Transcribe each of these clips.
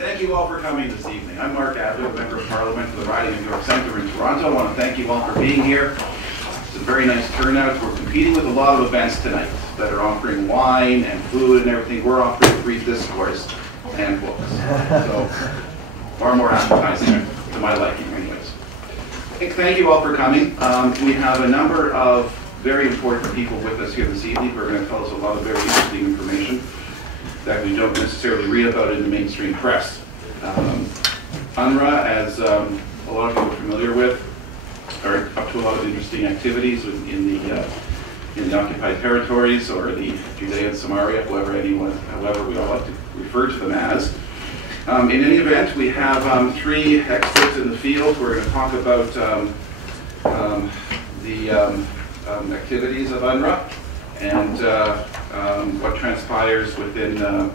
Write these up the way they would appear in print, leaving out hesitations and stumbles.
Thank you all for coming this evening. I'm Mark Adler, Member of Parliament for the riding of York Centre in Toronto. I want to thank you all for being here. It's a very nice turnout. We're competing with a lot of events tonight that are offering wine and food and everything. We're offering free discourse and books. So far more appetizing to my liking anyways. Thank you all for coming. We have a number of very important people with us here this evening who are going to tell us a lot of very interesting information that we don't necessarily read about in the mainstream press. UNRWA, as a lot of people are familiar with, are up to a lot of interesting activities in the occupied territories, or the Judea and Samaria, however we all like to refer to them as. In any event, we have three experts in the field who are going to talk about the activities of UNRWA and what transpires within the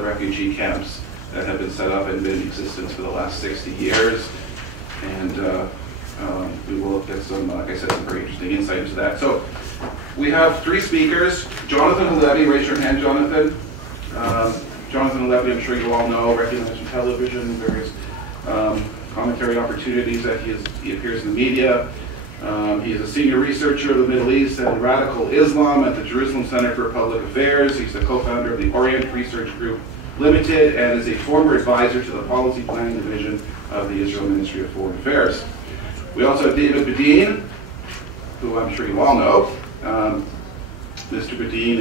refugee camps that have been set up and been in existence for the last 60 years. And we will get some, like I said, some very interesting insight into that. So we have three speakers. Jonathan Halevi, raise your hand, Jonathan. Jonathan Halevi, I'm sure you all know, recognized from television, various commentary opportunities that he appears in the media. He is a senior researcher of the Middle East and radical Islam at the Jerusalem Center for Public Affairs. He's the co-founder of the Orient Research Group Limited and is a former advisor to the Policy Planning Division of the Israel Ministry of Foreign Affairs. We also have David Bedein, who I'm sure you all know. Mr. Bedein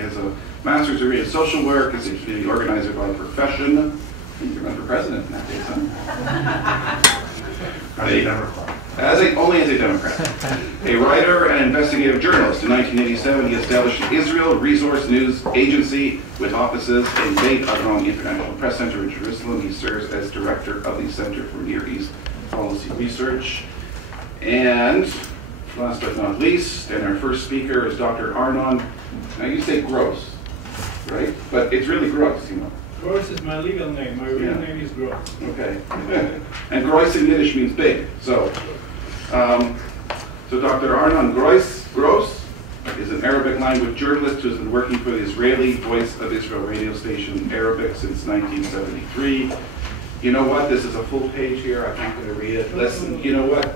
has a master's degree in social work, is a community organizer by profession. I think you run for president in that case, huh? Only as a Democrat. A writer and investigative journalist. In 1987, he established the Israel Resource News Agency with offices in Beit Adron International Press Center in Jerusalem. He serves as director of the Center for Near East Policy Research. And last but not least, and our first speaker is Dr. Arnon. Now you say Groiss, right? But it's really Groiss, you know. Groiss is my legal name. My real name is Groiss. Okay. And Groiss in Yiddish means big. So Dr. Arnon Groiss is an Arabic language journalist who has been working for the Israeli Voice of Israel radio station in Arabic since 1973. You know what? This is a full page here. I'm not going to read it. Listen, you know what?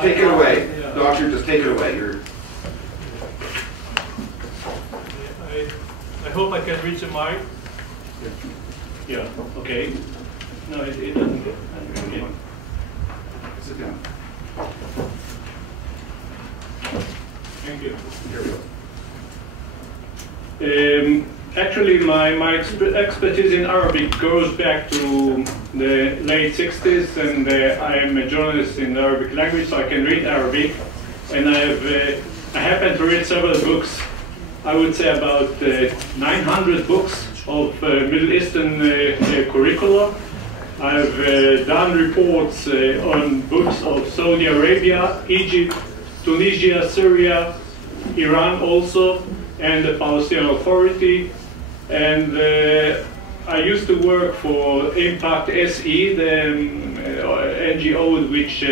Take it away. Yeah. Doctor, just take it away. I hope I can reach the mic. Yeah, okay. No, it doesn't get. Okay. Sit down. Thank you. Here we go. Actually, my expertise in Arabic goes back to the late 60s, and I am a journalist in the Arabic language, so I can read Arabic. And I happen to read several books. I would say about 900 books of Middle Eastern curricula. I've done reports on books of Saudi Arabia, Egypt, Tunisia, Syria, Iran also, and the Palestinian Authority. And I used to work for Impact SE, the NGO which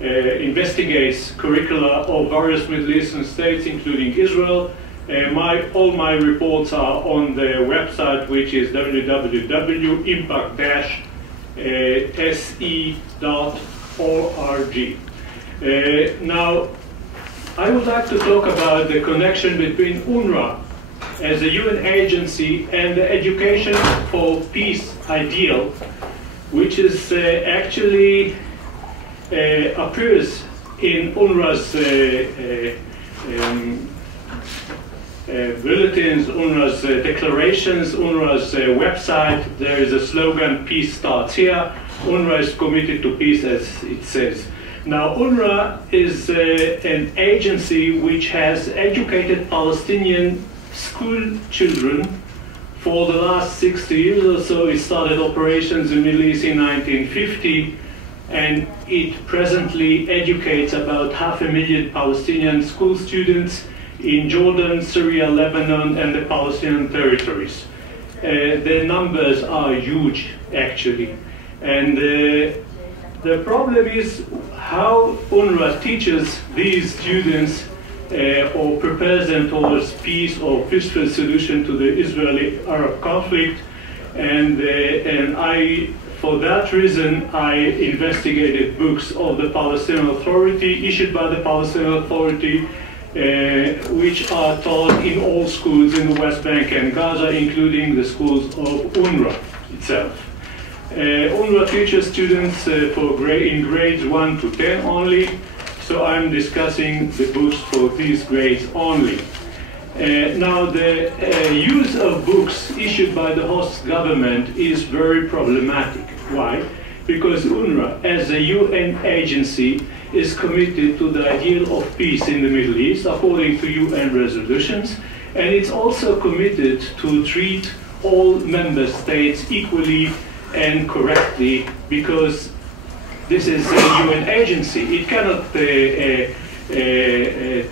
investigates curricula of various Middle Eastern states, including Israel. All my reports are on the website, which is www.impact-se.org. Now, I would like to talk about the connection between UNRWA as a UN agency and the education for peace ideal, which is actually appears in UNRWA's bulletins, UNRWA's declarations, UNRWA's website. There is a slogan, "Peace starts here." UNRWA is committed to peace, as it says. Now, UNRWA is an agency which has educated Palestinian school children for the last 60 years or so. It started operations in the Middle East in 1950, and it presently educates about 500,000 Palestinian school students in Jordan, Syria, Lebanon, and the Palestinian territories. The numbers are huge, actually. And the problem is how UNRWA teaches these students or prepares them towards peace or peaceful solution to the Israeli-Arab conflict. And for that reason, I investigated books of the Palestinian Authority, issued by the Palestinian Authority, which are taught in all schools in the West Bank and Gaza, including the schools of UNRWA itself. UNRWA teaches students in grades 1 to 10 only, so I'm discussing the books for these grades only. Now, the use of books issued by the host government is very problematic. Why? Because UNRWA, as a UN agency, is committed to the ideal of peace in the Middle East, according to UN resolutions, and it's also committed to treat all member states equally and correctly, because this is a UN agency. It cannot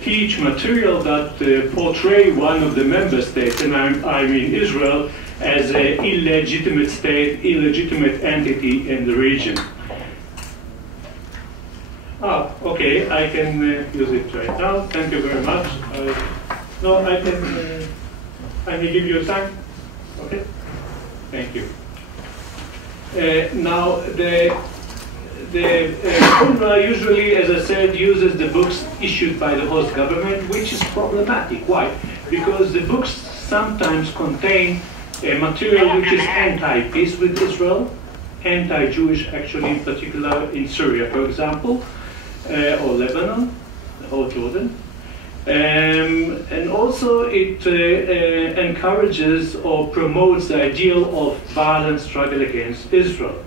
teach material that portray one of the member states, and I mean Israel, as an illegitimate state, illegitimate entity in the region. Okay, I can use it right now. Thank you very much. No, I will give you a sign. Okay, thank you. Now, the UNRWA usually, as I said, uses the books issued by the host government, which is problematic. Why? Because the books sometimes contain material which is anti-peace with Israel, anti-Jewish actually, in particular in Syria, for example, or Lebanon, or Jordan. And also it encourages or promotes the ideal of violent struggle against Israel.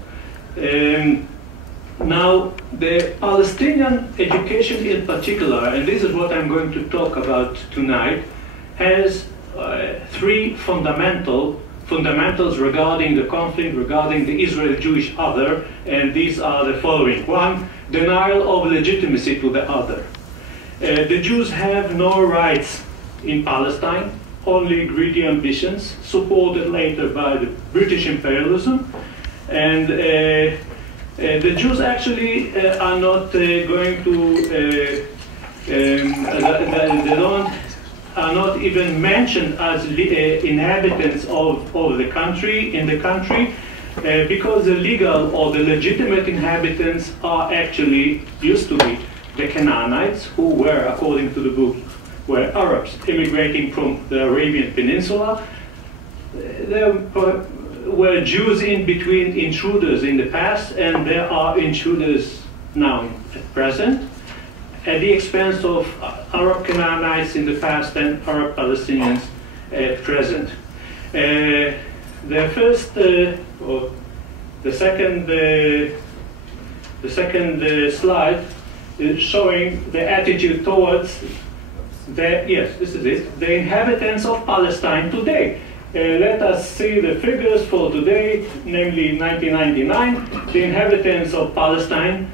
Now, the Palestinian education in particular, and this is what I'm going to talk about tonight, has three fundamentals regarding the conflict, regarding the Israel-Jewish other, and these are the following. One, denial of legitimacy to the other. The Jews have no rights in Palestine, only greedy ambitions, supported later by the British imperialism, and the Jews actually are not going to, are not even mentioned as inhabitants of the country, because the legal or the legitimate inhabitants are actually, used to be, the Canaanites, who were, according to the book, were Arabs immigrating from the Arabian Peninsula. There were Jews in between, intruders in the past, and there are intruders now at present, at the expense of Arab Canaanites in the past and Arab Palestinians at present. The first, or the second slide is showing the attitude towards the, yes, this is it, the inhabitants of Palestine today. Let us see the figures for today, namely 1999, the inhabitants of Palestine.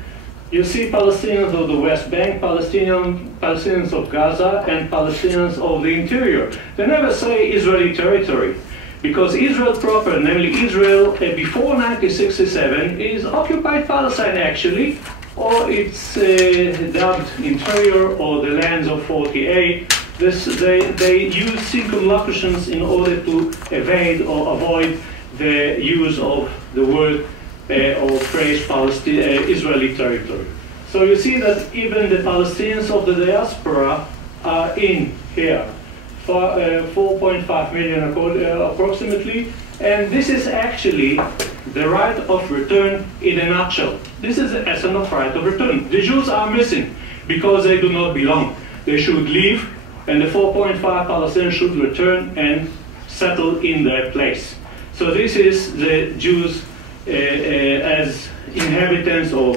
You see Palestinians of the West Bank, Palestinians of Gaza, and Palestinians of the interior. They never say Israeli territory, because Israel proper, namely Israel before 1967, is occupied Palestine actually, or it's dubbed interior or the lands of 48. They use circumlocutions in order to evade or avoid the use of the word or phrase Israeli territory. So you see that even the Palestinians of the diaspora are in here, 4.5 million approximately, and this is actually the right of return in a nutshell. This is the essence of right of return. The Jews are missing because they do not belong. They should leave, and the 4.5 Palestinians should return and settle in their place. So this is the Jews as inhabitants or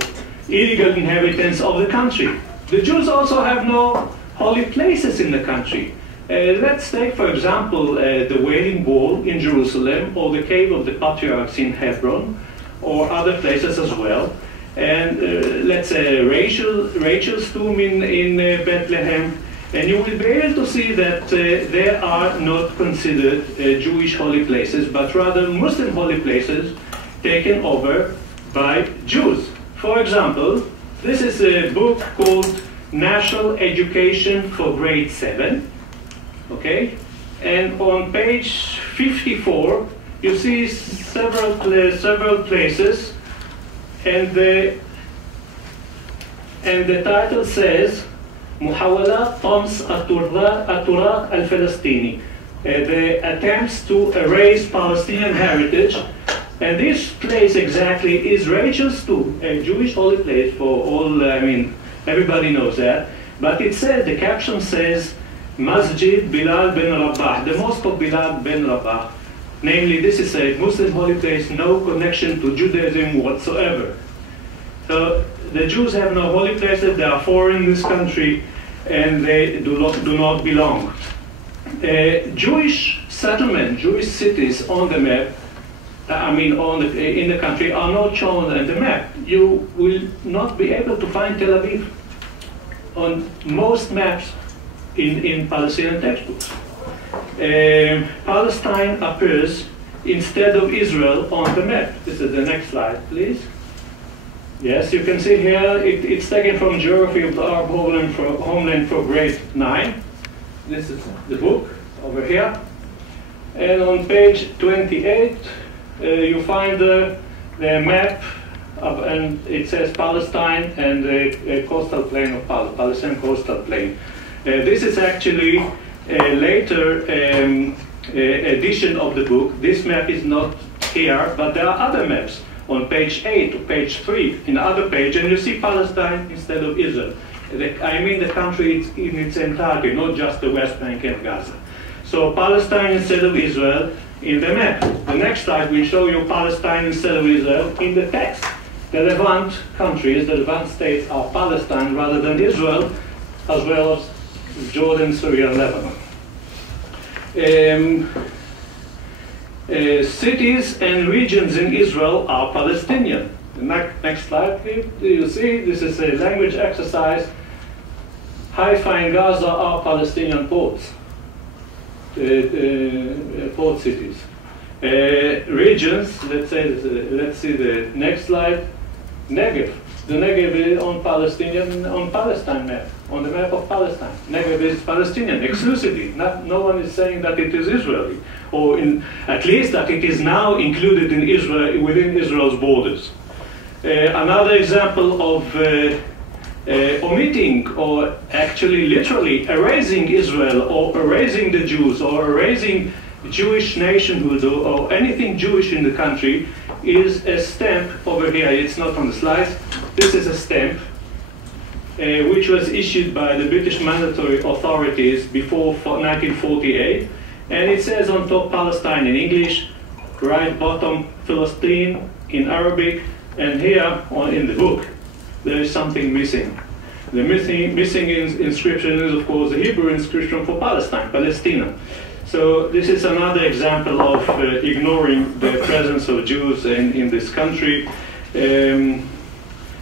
illegal inhabitants of the country. The Jews also have no holy places in the country. Let's take, for example, the Wailing Wall in Jerusalem, or the Cave of the Patriarchs in Hebron, or other places as well. And let's say Rachel's tomb in Bethlehem. And you will be able to see that they are not considered Jewish holy places, but rather Muslim holy places taken over by Jews. For example, this is a book called National Education for Grade 7. Okay, and on page 54, you see several places, and the title says محاولات طمس التراث الفلسطيني, the attempts to erase Palestinian heritage. And this place exactly is Rachel's tomb, a Jewish holy place for all, everybody knows that. But it says, the caption says, Masjid Bilal ben Rabah, the mosque of Bilal ben Rabah. Namely, this is a Muslim holy place, no connection to Judaism whatsoever. So the Jews have no holy places, they are foreign in this country, and they do not belong. Jewish settlement, Jewish cities on the map, in the country are not shown on the map. You will not be able to find Tel Aviv on most maps in Palestinian textbooks. Palestine appears instead of Israel on the map. This is the next slide, please. Yes, you can see here, it's taken from Geography of the Arab Homeland for grade 9. This is the book over here. And on page 28, you find the map, and it says Palestine and the coastal plain of Palestinian coastal plain. This is actually a later edition of the book. This map is not here, but there are other maps on page 8 to page 3 in the other page, and you see Palestine instead of Israel. The country in its entirety, not just the West Bank and Gaza. So Palestine instead of Israel in the map. The next slide will show you Palestine instead of Israel in the text. The Levant countries, the Levant states are Palestine rather than Israel, as well as Jordan, Syria, and Lebanon. Cities and regions in Israel are Palestinian. The next slide, please. You see, this is a language exercise. Haifa and Gaza are Palestinian ports, port cities. Regions, let's see the next slide. Negev. The Negev is on Palestine map, on the map of Palestine. Negev is Palestinian exclusively. No one is saying that it is Israeli, or at least that it is now included in Israel, within Israel's borders. Another example of omitting, or actually literally erasing Israel, or erasing the Jews, or erasing Jewish nationhood, or anything Jewish in the country, is a stamp over here. It's not on the slides. This is a stamp which was issued by the British mandatory authorities before 1948, and it says on top Palestine in English, right bottom Philistine in Arabic, and here in the book there is something missing. The missing inscription is, of course, the Hebrew inscription for Palestine, Palestina. So this is another example of ignoring the presence of Jews in this country.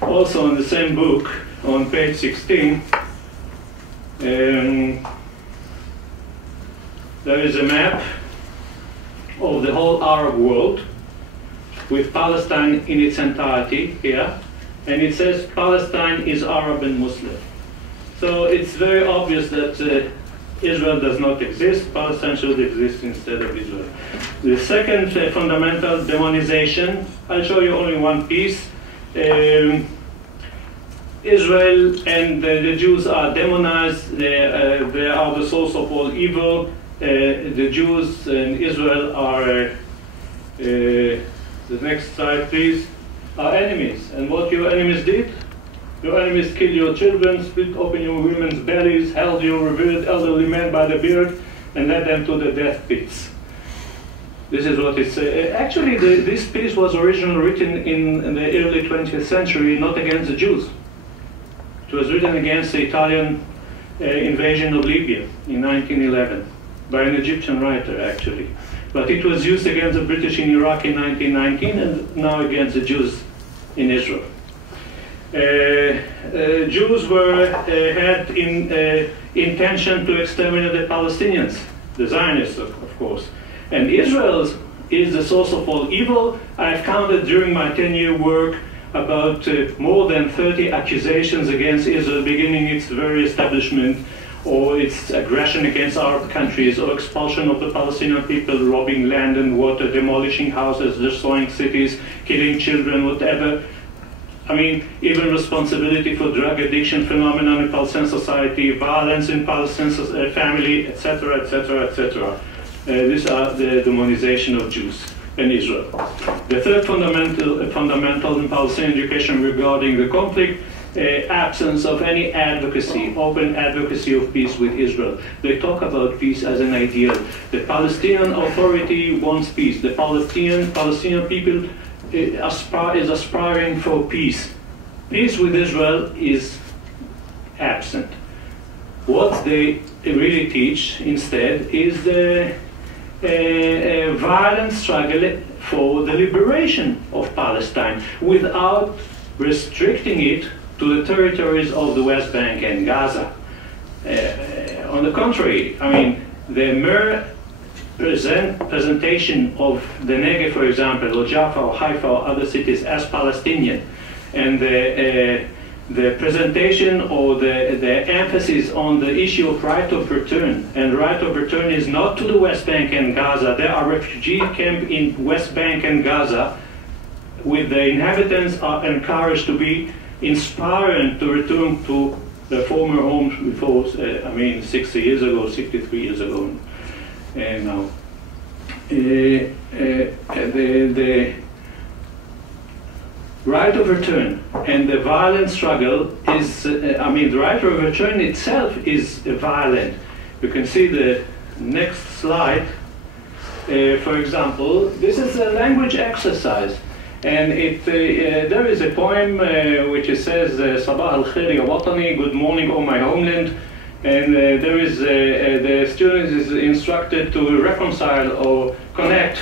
Also in the same book, on page 16, there is a map of the whole Arab world with Palestine in its entirety here, and it says Palestine is Arab and Muslim. So it's very obvious that Israel does not exist. Palestine should exist instead of Israel. The second fundamental demonization, I'll show you only one piece. Israel and the Jews are demonized. They are the source of all evil. The Jews and Israel are, the next slide please, are enemies. And what your enemies did? Your enemies killed your children, split open your women's bellies, held your revered elderly men by the beard, and led them to the death pits. This is what it's... actually, this piece was originally written in the early 20th century, not against the Jews. It was written against the Italian invasion of Libya in 1911 by an Egyptian writer, actually. But it was used against the British in Iraq in 1919, and now against the Jews in Israel. Jews had intention to exterminate the Palestinians, the Zionists, of course. And Israel is the source of all evil. I've counted during my 10-year work about more than 30 accusations against Israel, beginning its very establishment or its aggression against Arab countries, or expulsion of the Palestinian people, robbing land and water, demolishing houses, destroying cities, killing children, whatever. I mean, even responsibility for drug addiction phenomenon in Palestinian society, violence in Palestinian family, etc., etc., etc. These are the demonization of Jews in Israel. The third fundamental in Palestinian education regarding the conflict, absence of any advocacy, open advocacy of peace with Israel. They talk about peace as an ideal. The Palestinian Authority wants peace. The Palestinian people is aspiring for peace. Peace with Israel is absent. What they really teach instead is the violent struggle for the liberation of Palestine without restricting it to the territories of the West Bank and Gaza. On the contrary, I mean, the mere presentation of the Negev, for example, or Jaffa or Haifa or other cities as Palestinian, and the presentation or the emphasis on the issue of right of return, and right of return is not to the West Bank and Gaza. There are refugee camps in West Bank and Gaza, with the inhabitants are encouraged to be inspired to return to their former homes before, 60 years ago, 63 years ago. Now, the right of return and the violent struggle is, the right of return itself is violent. You can see the next slide. For example, this is a language exercise. And there is a poem which says, Sabah al-Khair ya Watani, good morning, O my homeland. And there is, the student is instructed to reconcile or connect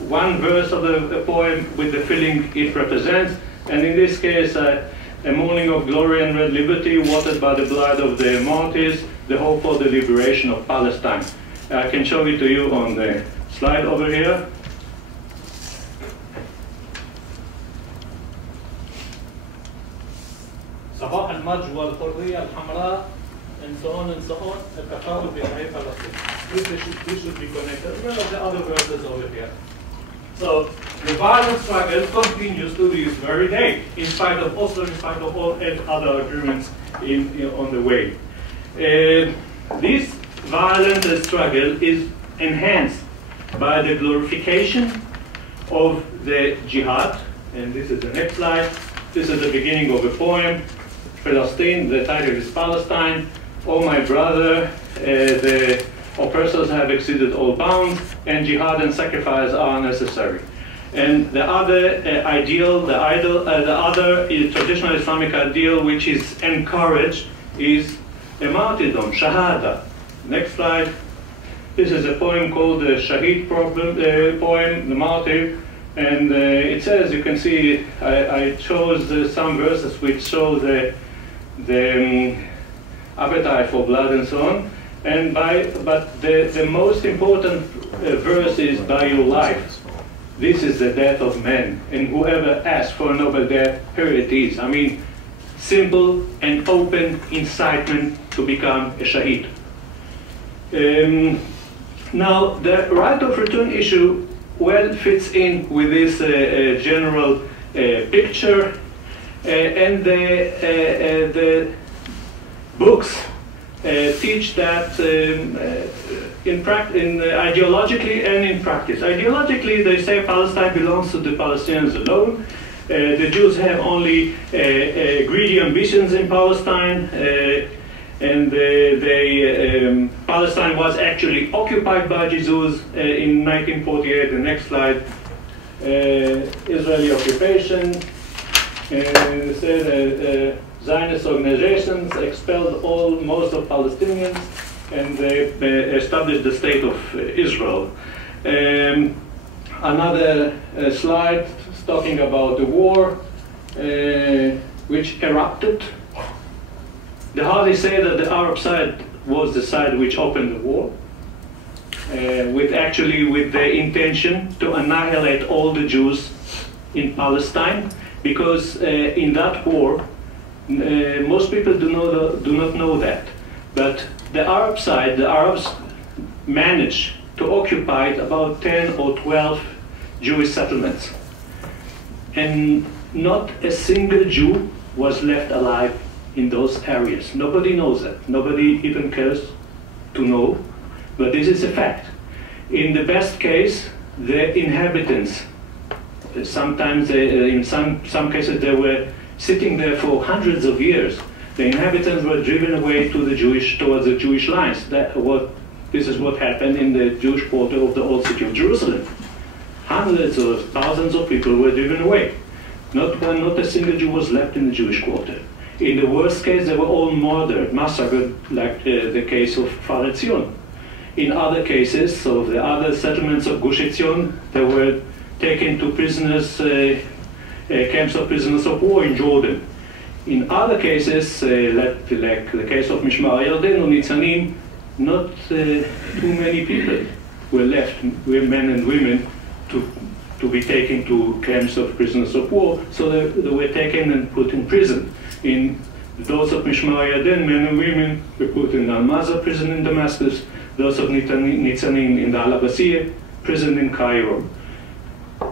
one verse of the poem with the feeling it represents. And in this case, a morning of glory and red liberty, watered by the blood of the martyrs, the hope for the liberation of Palestine. I can show it to you on the slide over here. صباح المجد والحرية الحمراء and so on, التفاؤل بحياة فلسطين. This should be connected. Well, the other verses over here. So the violent struggle continues to this very day, in spite of Oslo, in spite of all other agreements on the way. This violent struggle is enhanced by the glorification of the jihad, and this is the next slide. This is the beginning of a poem. Palestine, the title is Palestine. Oh my brother, the oppressors have exceeded all bounds, and jihad and sacrifice are necessary. And the other ideal, the other traditional Islamic ideal which is encouraged is a martyrdom, shahada. Next slide. This is a poem called the Shahid poem, the martyr. And it says, you can see, I chose some verses which show the appetite for blood and so on. But the most important verse is by your life. This is the death of man, and whoever asks for a noble death, here it is. I mean, simple and open incitement to become a shaheed. Now, the right of return issue well fits in with this general picture, and the books teach that ideologically and in practice. Ideologically, they say Palestine belongs to the Palestinians alone. The Jews have only greedy ambitions in Palestine, and Palestine was actually occupied by Jews in 1948. The next slide, Israeli occupation. And it says Zionist organizations expelled most of Palestinians, and they established the state of Israel. Another slide talking about the war, which erupted. They hardly say that the Arab side was the side which opened the war, with the intention to annihilate all the Jews in Palestine, because in that war, most people do not know that. But the Arab side, the Arabs managed to occupy about 10 or 12 Jewish settlements. And not a single Jew was left alive in those areas. Nobody knows that. Nobody even cares to know, but this is a fact. In the best case, the inhabitants, sometimes in some cases they were sitting there for hundreds of years. The inhabitants were driven away towards the Jewish lines. This is what happened in the Jewish quarter of the old city of Jerusalem. Hundreds or thousands of people were driven away. Not a single Jew was left in the Jewish quarter. In the worst case, they were all murdered, massacred, like the case of Far Etzion. In other cases, so the other settlements of Gush Etzion, they were taken to prisoners, camps of prisoners of war in Jordan. In other cases, like the case of Mishmar Yarden or Nitzanim, not too many people were left, men and women, to be taken to camps of prisoners of war, so they were taken and put in prison. In those of Mishmar Yarden, men and women were put in Al-Mazar prison in Damascus, those of Nitzanim in the Al-Abbasiyah prison in Cairo.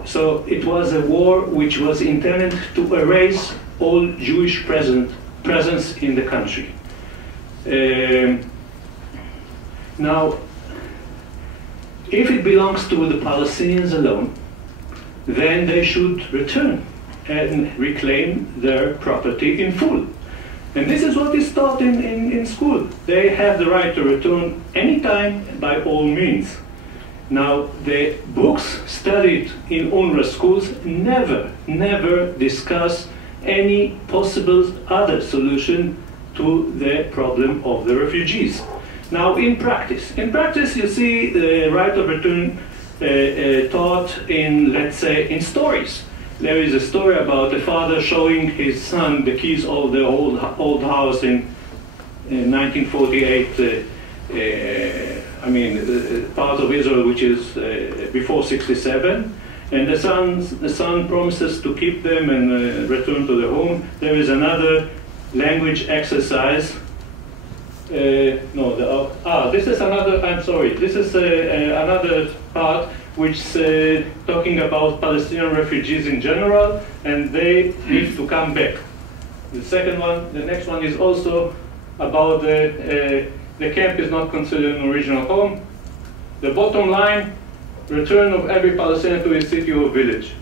So it was a war which was intended to erase all Jewish presence in the country. Now, if it belongs to the Palestinians alone, then they should return and reclaim their property in full. And this is what is taught in school. They have the right to return anytime, by all means. Now, the books studied in UNRWA schools never discuss any possible other solution to the problem of the refugees. Now, in practice you see the right of return taught in, let's say, in stories. There is a story about a father showing his son the keys of the old house in 1948. Part of Israel, which is before '67, and the son promises to keep them and return to the home. There is another language exercise. This is another. I'm sorry. This is another part which is talking about Palestinian refugees in general, and they need to come back. The next one is also about the camp is not considered an original home. The bottom line, return of every Palestinian to his city or village.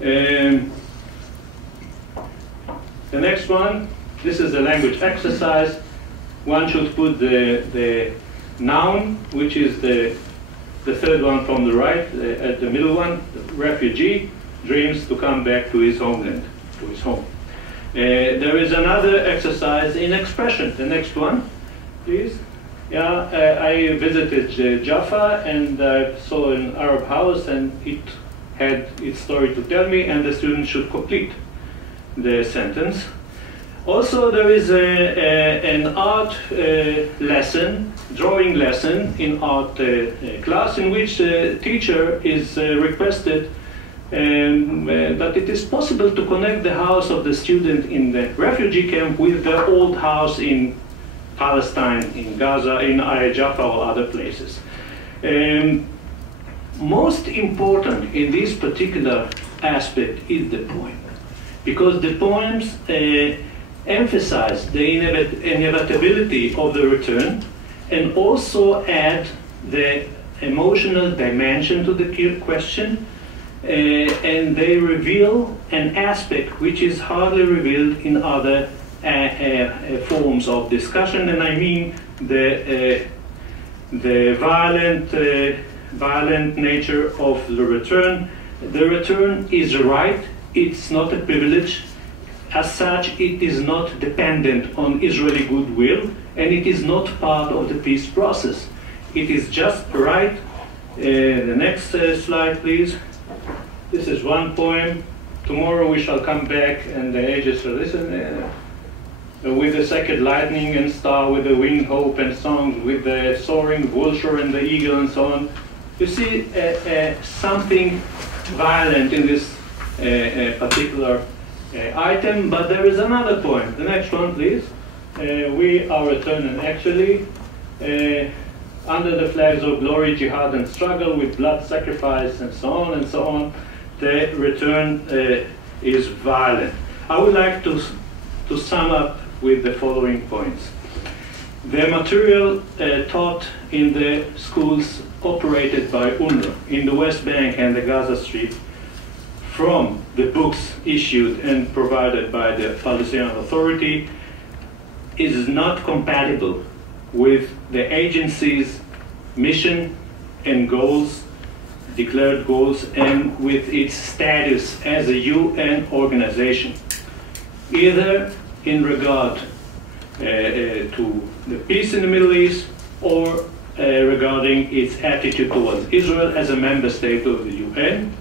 The next one, this is the language exercise. One should put the noun, which is the third one from the right, at the middle one, the refugee, dreams to come back to his homeland, to his home. There is another exercise in expression. The next one, please. Yeah, I visited Jaffa and I saw an Arab house, and it had its story to tell me, and the student should complete the sentence. Also, there is an art lesson, drawing lesson in art class, in which the teacher is requested that it is possible to connect the house of the student in the refugee camp with the old house in Palestine, in Gaza, in Jaffa or other places. Most important in this particular aspect is the poem, because the poems emphasize the inevitability of the return and also add the emotional dimension to the question, and they reveal an aspect which is hardly revealed in other forms of discussion, and I mean the violent nature of the return. The return is a right, it's not a privilege. As such, it is not dependent on Israeli goodwill, and it is not part of the peace process. It is just a right. The next slide, please. This is one poem. Tomorrow we shall come back, and the ages shall listen. With the second lightning and star, with the winged hope and songs, with the soaring vulture and the eagle and so on. You see something violent in this particular item, but there is another poem. The next one, please. we are returning actually under the flags of glory, jihad, and struggle with blood sacrifice and so on and so on. The return is violent. I would like to sum up with the following points. The material taught in the schools operated by UNRWA in the West Bank and the Gaza Strip, from the books issued and provided by the Palestinian Authority, is not compatible with the agency's mission and goals, declared goals, and with its status as a UN organization, either in regard to the peace in the Middle East or regarding its attitude towards Israel as a member state of the UN.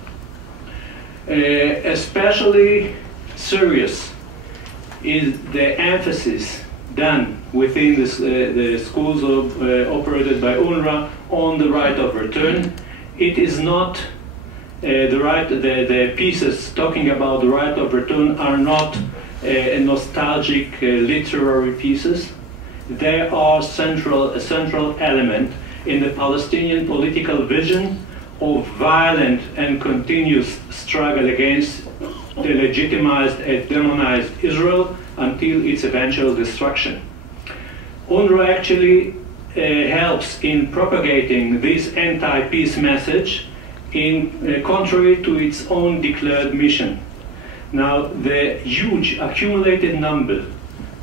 Especially serious is the emphasis done within the schools operated by UNRWA on the right of return. It is not the pieces talking about the right of return are not nostalgic literary pieces. They are a central element in the Palestinian political vision of violent and continuous struggle against the legitimized and demonized Israel until its eventual destruction. UNRWA actually helps in propagating this anti-peace message in contrary to its own declared mission. Now, the huge accumulated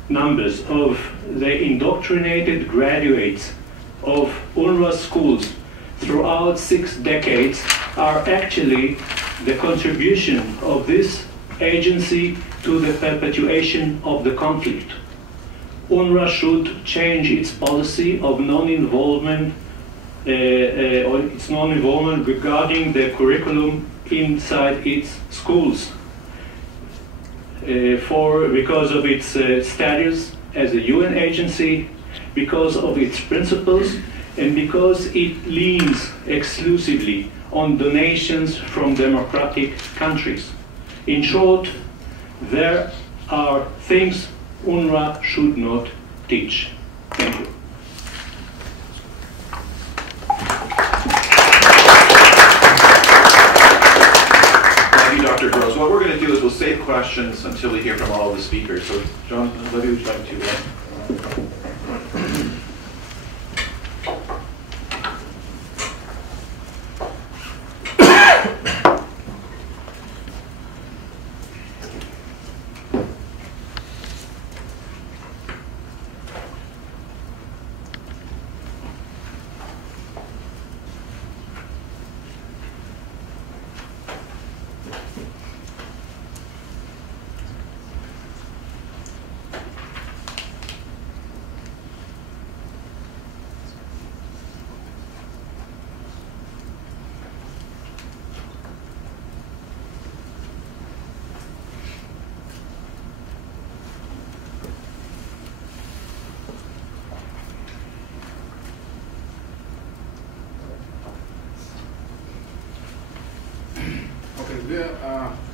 numbers of the indoctrinated graduates of UNRWA schools throughout 6 decades are actually the contribution of this agency to the perpetuation of the conflict. UNRWA should change its policy of non-involvement regarding the curriculum inside its schools because of its status as a UN agency, because of its principles, and because it leans exclusively on donations from democratic countries. In short, there are things UNRWA should not teach. Thank you. Thank you, Dr. Groiss. What we're going to do is we'll save questions until we hear from all of the speakers. So, John, Olivia, would you like to?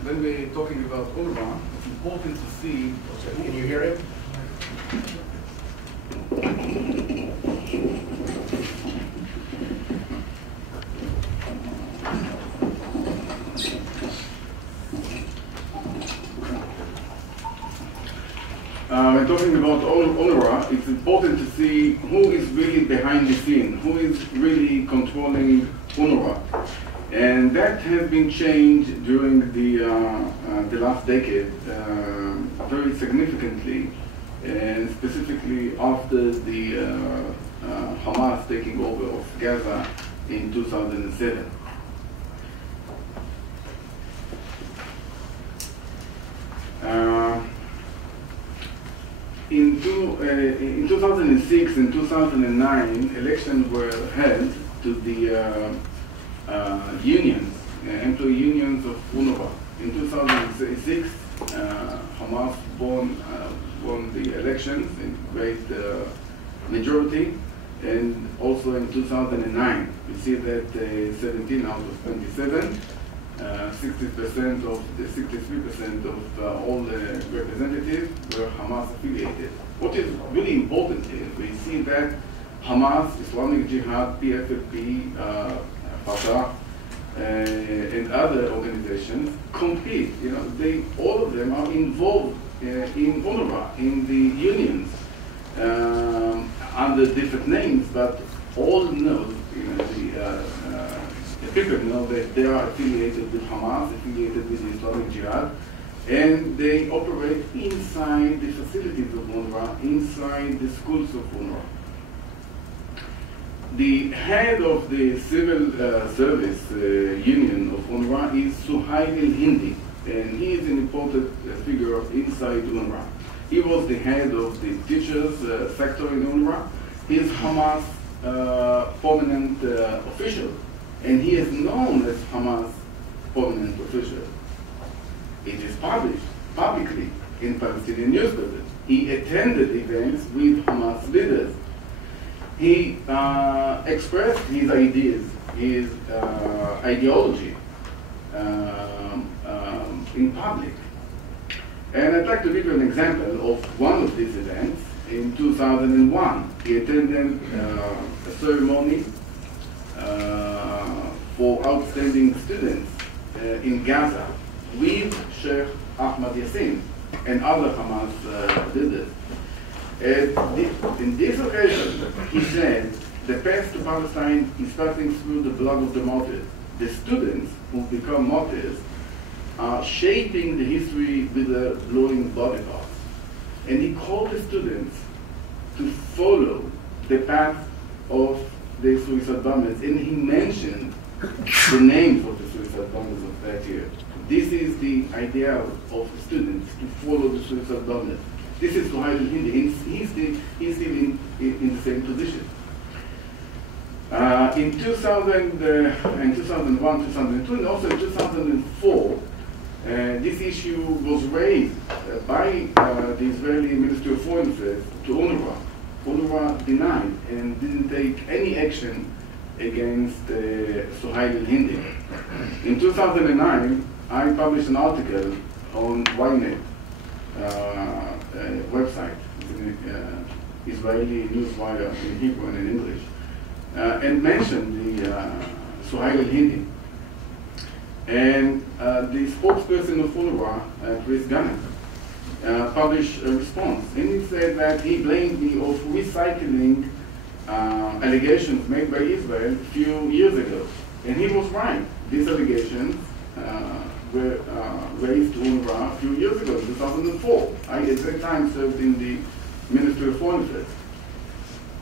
When we're talking about UNRWA, it's important to see. Can you hear it? When talking about UNRWA, it's important to see who is really behind the scene, who is really controlling UNRWA. And that has been changed during the last decade very significantly, and specifically after the Hamas taking over of Gaza in 2007. In 2006 and 2009, elections were held to the unions, employee unions of UNRWA. In 2006, Hamas won the elections in great majority, and also in 2009, we see that 17 out of 27, 60% of the 63% of all the representatives were Hamas affiliated what is really important is we see that Hamas, Islamic Jihad, PFLP, Fatah, and other organizations compete. You know, all of them are involved in UNRWA, in the unions, under different names, but all know, you know, the people know that they are affiliated with Hamas, affiliated with the Islamic Jihad, and they operate inside the facilities of UNRWA, inside the schools of UNRWA. The head of the civil service union of UNRWA is Suhail al-Hindi, and he is an important figure inside UNRWA. He was the head of the teachers sector in UNRWA. He is Hamas prominent official, and he is known as Hamas prominent official. It is published publicly in Palestinian newspapers. He attended events with Hamas leaders. He expressed his ideas, his ideology in public. And I'd like to give you an example of one of these events. In 2001, he attended a ceremony for outstanding students in Gaza with Sheikh Ahmad Yassin and other Hamas leaders. In this occasion, he said, the path to Palestine is passing through the blood of the martyrs. The students who become martyrs are shaping the history with their glowing body parts. And he called the students to follow the path of the suicide bombers, and he mentioned the names of the suicide bombers of that year. This is the idea of students, to follow the suicide bombers. This is Suhail al-Hindi. He's still in the same position. In 2001, 2002, and also in 2004, this issue was raised by the Israeli Ministry of Foreign Affairs to UNRWA. UNRWA denied and didn't take any action against Suhail al-Hindi. In 2009, I published an article on Ynet website, Israeli news wire in Hebrew and in English, and mentioned the Suhail al-Hindi. And the spokesperson of UNRWA, Chris Gunner, published a response. And he said that he blamed me of recycling allegations made by Israel a few years ago. And he was right. These allegations were raised to UNRWA a few years ago, in 2004. I, at that time, served in the Ministry of Foreign Affairs.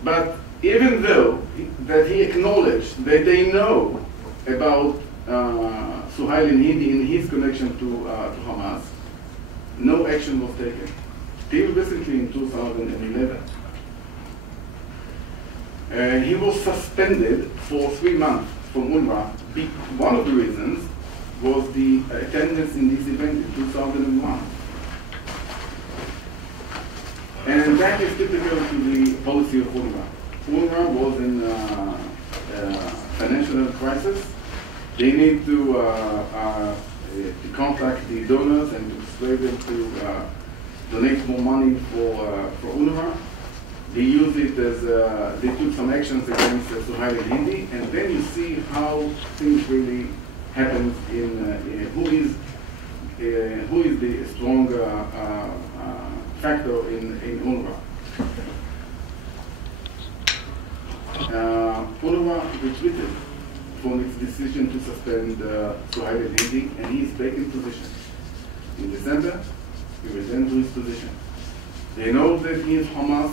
But even though that he acknowledged that they know about Suhail al-Hindi in his connection to Hamas, no action was taken. Till recently in 2011. He was suspended for 3 months from UNRWA. One of the reasons was the attendance in this event in 2001. And that is typical to the policy of UNRWA. UNRWA was in financial crisis. They need to contact the donors and to persuade them to donate more money for UNRWA. They use it as, they took some actions against Suhail al-Hindi, and then you see how things really happen in who is the strong factor in UNRWA. UNRWA retreated from its decision to suspend Suhail al-Hindi, and he is back in position. In December, he returned to his position. They know that he is Hamas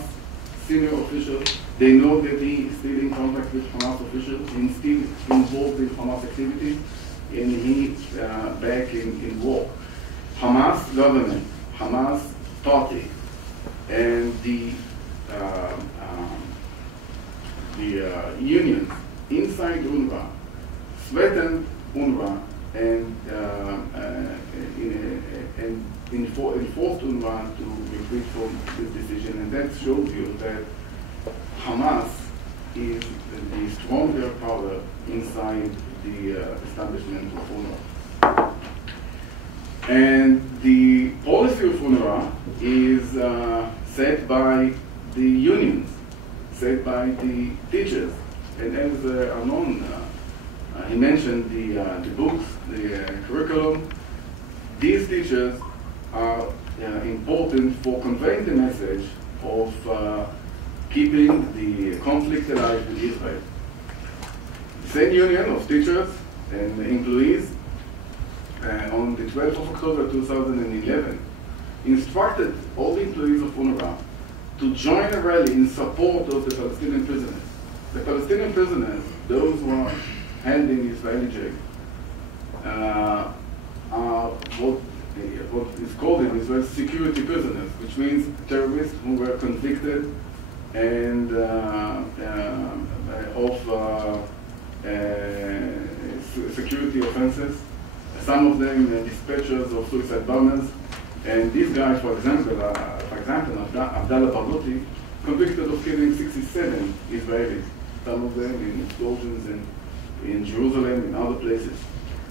senior official. They know that he is still in contact with Hamas officials and still involved in Hamas activities, and he's back in war. Hamas government, Hamas party, and the unions inside UNRWA threatened UNRWA and enforced UNRWA to retreat from this decision, and that shows you that Hamas is the stronger power inside the establishment of UNRWA. And the policy of UNRWA is set by the unions, set by the teachers. And as Arnon, he mentioned the books, the curriculum. These teachers are important for conveying the message of keeping the conflict alive in Israel. The same union of teachers and employees on the 12th of October 2011 instructed all the employees of UNRWA to join a rally in support of the Palestinian prisoners. The Palestinian prisoners, those who are held in Israeli jail, are what is called in Israel security prisoners, which means terrorists who were convicted and of security offenses. Some of them dispatchers of suicide bombers. And these guys, for example, Abdallah Barghouti, convicted of killing 67 Israelis, some of them in explosions in Jerusalem, in other places.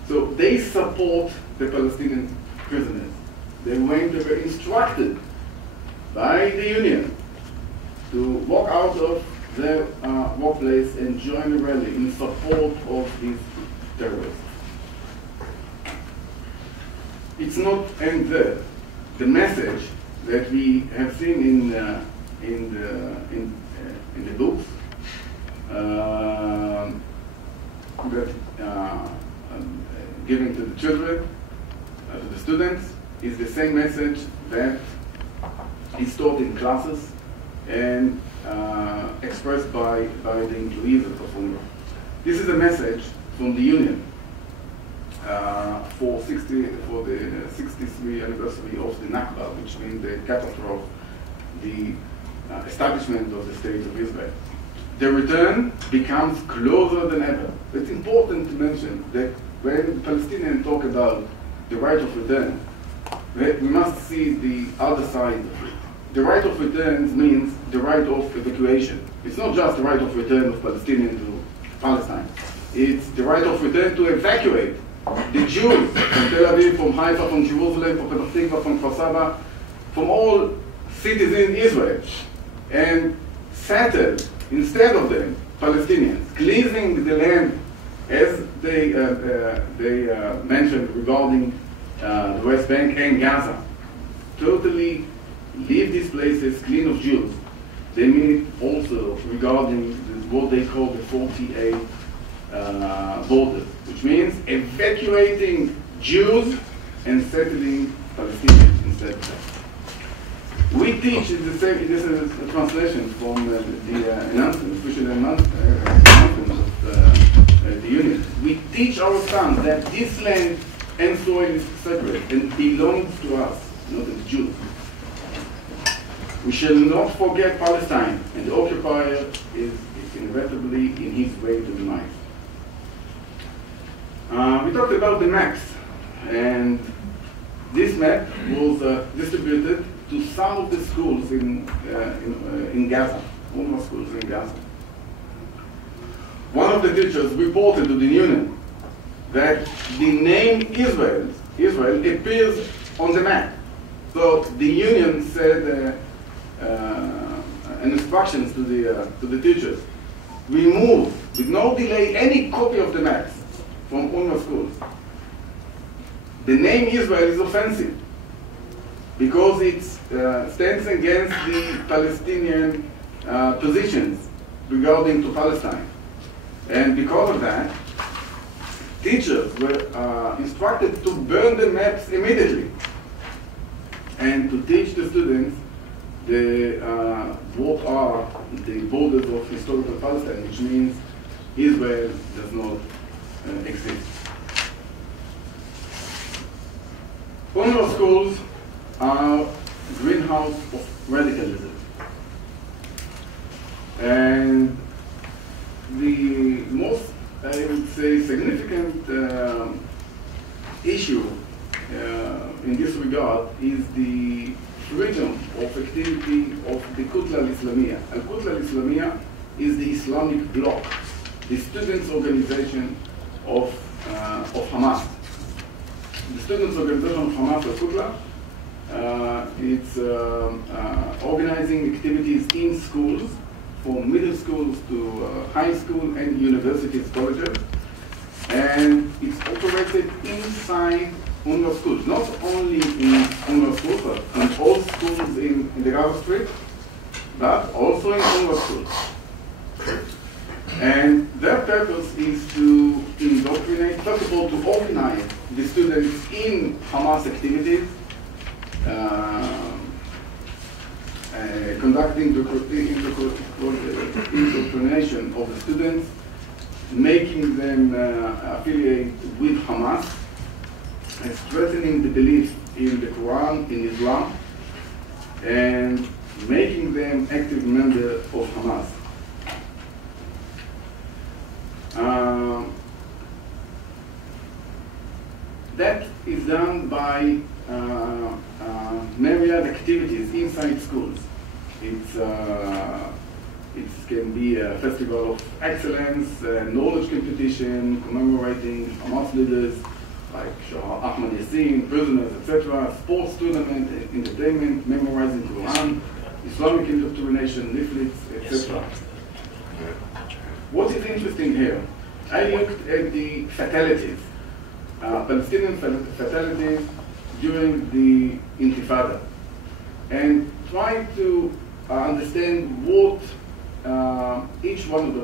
So they support the Palestinian prisoners. They were instructed by the union to walk out of their workplace and join a rally in support of these terrorists. It's not end there. The message that we have seen in the books that given to the children, to the students, is the same message that is taught in classes and expressed by the employees of UNRWA. This is a message from the union for the 63 anniversary of the Nakba, which means the catastrophe, the establishment of the State of Israel. The return becomes closer than ever. It's important to mention that when Palestinians talk about the right of return, we must see the other side of it. The right of return means the right of evacuation. It's not just the right of return of Palestinians to Palestine. It's the right of return to evacuate the Jews from Tel Aviv, from Haifa, from Jerusalem, from Petah Tikva, from Kfar Saba, from all cities in Israel, and settle instead of them Palestinians, cleansing the land, as they mentioned regarding the West Bank and Gaza. Totally leave these places clean of Jews. They mean it also regarding what they call the 48 borders, which means evacuating Jews and settling Palestinians instead of them. We teach, this is a translation from the announcement, official announcement of the union. We teach our sons that this land and soil is sacred and belongs to us, not to the Jews. We shall not forget Palestine, and the occupier is inevitably in his way to demise. We talked about the maps, and this map was distributed to some of the schools in Gaza, UNRWA schools in Gaza. One of the teachers reported to the union that the name Israel appears on the map. So the union said instructions to the teachers: remove with no delay any copy of the maps from UNRWA schools. The name Israel is offensive because it stands against the Palestinian positions regarding to Palestine. And because of that, teachers were instructed to burn the maps immediately and to teach the students what are the borders of historical Palestine, which means Israel does not exist. UNRWA schools are greenhouse of radicalism. And the most, I would say, significant issue in this regard is the freedom of activity of the Kutla al-Islamiyya. Al-Kutla al-Islamiyya is the Islamic bloc, the students' organization of Hamas. The students' organization of Hamas, Al-Kutla, It's organizing activities in schools, from middle schools to high school and universities, colleges. And it's operated inside UNRWA schools, not only in UNRWA schools, but in all schools in the Gaza Strip, but also in UNRWA schools. And their purpose is to indoctrinate, first of all, to organize the students in Hamas activities, conducting indoctrination of the students, making them affiliate with Hamas, and strengthening the belief in the Quran, in Islam, and making them active members of Hamas. That is done by myriad activities inside schools. It can be a festival of excellence, knowledge competition, commemorating Hamas leaders like Ahmad Yassin, prisoners, etc., sports tournament, entertainment, memorizing Quran, Islamic indoctrination, leaflets, etc. What is interesting here? I looked at the fatalities, Palestinian fatalities during the Intifada, and tried to understand what each one of the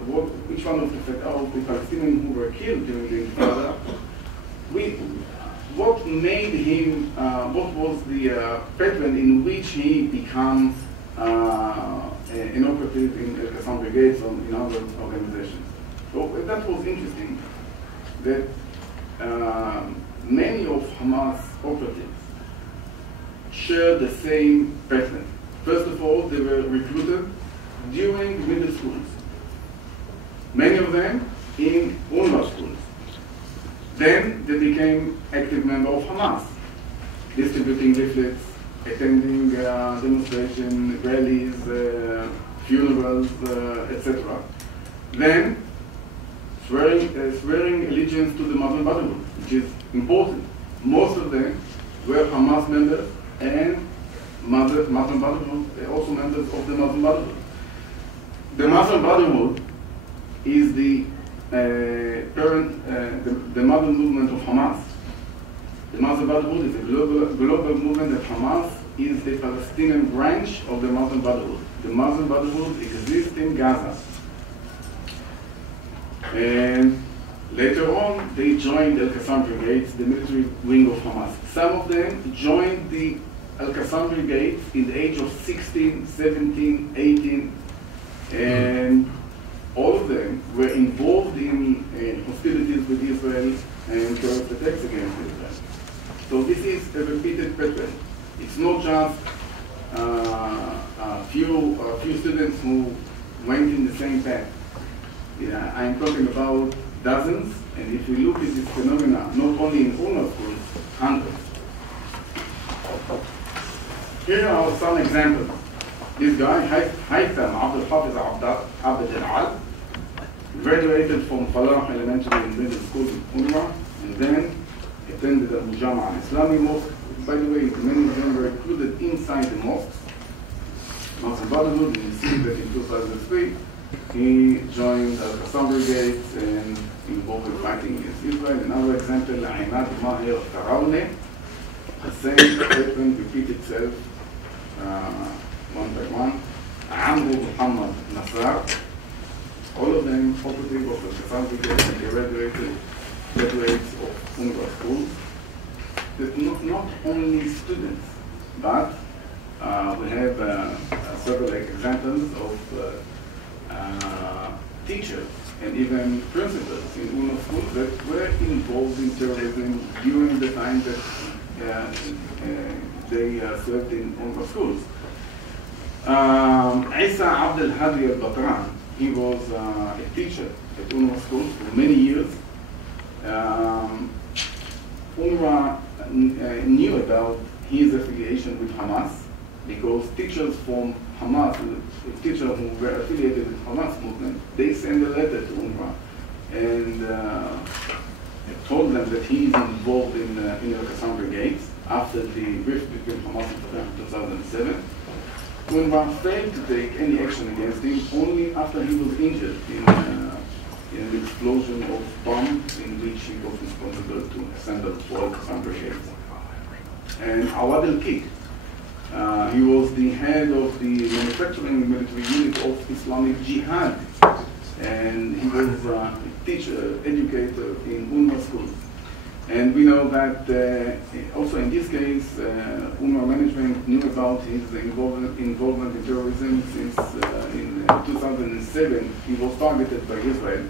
Palestinians who were killed during the Intifada, what made him, what was the pattern in which he became an operative in some brigades or in other organizations. So that was interesting, that many of Hamas operatives share the same pattern. First of all, they were recruited during middle schools, many of them in UNRWA schools. Then they became active members of Hamas, distributing leaflets, attending demonstrations, rallies, funerals, etc. Then swearing allegiance to the Muslim Brotherhood, which is important. Most of them were Hamas members and Muslim Brotherhood, also members of the Muslim Brotherhood. The Muslim Brotherhood is the the Muslim movement of Hamas. The Muslim Brotherhood is a global movement that Hamas is the Palestinian branch of the Muslim Brotherhood. The Muslim Brotherhood exists in Gaza. And later on, they joined Al-Qassam Brigades, the military wing of Hamas. Some of them joined the Al-Qassam Brigades in the age of 16, 17, 18, and all of them were involved in hostilities with Israel and terrorist attacks against Israel. So this is a repeated pattern. It's not just a few students who went in the same path. Yeah, I'm talking about dozens, and if we look at this phenomena, not only in UNRWA schools, hundreds. Here are some examples. This guy, Haytham Abdul Hafiz Abdel, graduated from Falah Elementary and Middle School in UNRWA, and then attended the Mujama Islamic Mosque. By the way, many of them were recruited inside the mosques. Muslim Brotherhood, and you see that in 2003, he joined Al-Qassam Brigades and involved in fighting against Israel. Another example, Ahmad Mahir Tarawne. The same statement repeats itself one by one. Amru Muhammad Nasar. All of them operative of Al-Qassam Brigades and graduates of UNRWA schools. But not only students, but we have several examples of teachers and even principals in UNRWA schools that were involved in terrorism during the time that they served in UNRWA schools. Isa Abdel Hadi al-Batran, he was a teacher at UNRWA schools for many years. UNRWA knew about his affiliation with Hamas because teachers from Hamas, teachers who were affiliated with Hamas movement, they sent a letter to UNRWA and told them that he is involved in the Al-Qassam Brigades. after the rift between Hamas and Fatah in 2007. UNRWA failed to take any action against him only after he was injured in an explosion of bomb in which he was responsible to assemble 12 congregations. And Awad al-Kik, he was the head of the manufacturing military unit of Islamic Jihad, and he was a teacher, educator in UNRWA schools. And we know that also in this case, UNRWA management knew about his involvement in terrorism since in 2007 he was targeted by Israel,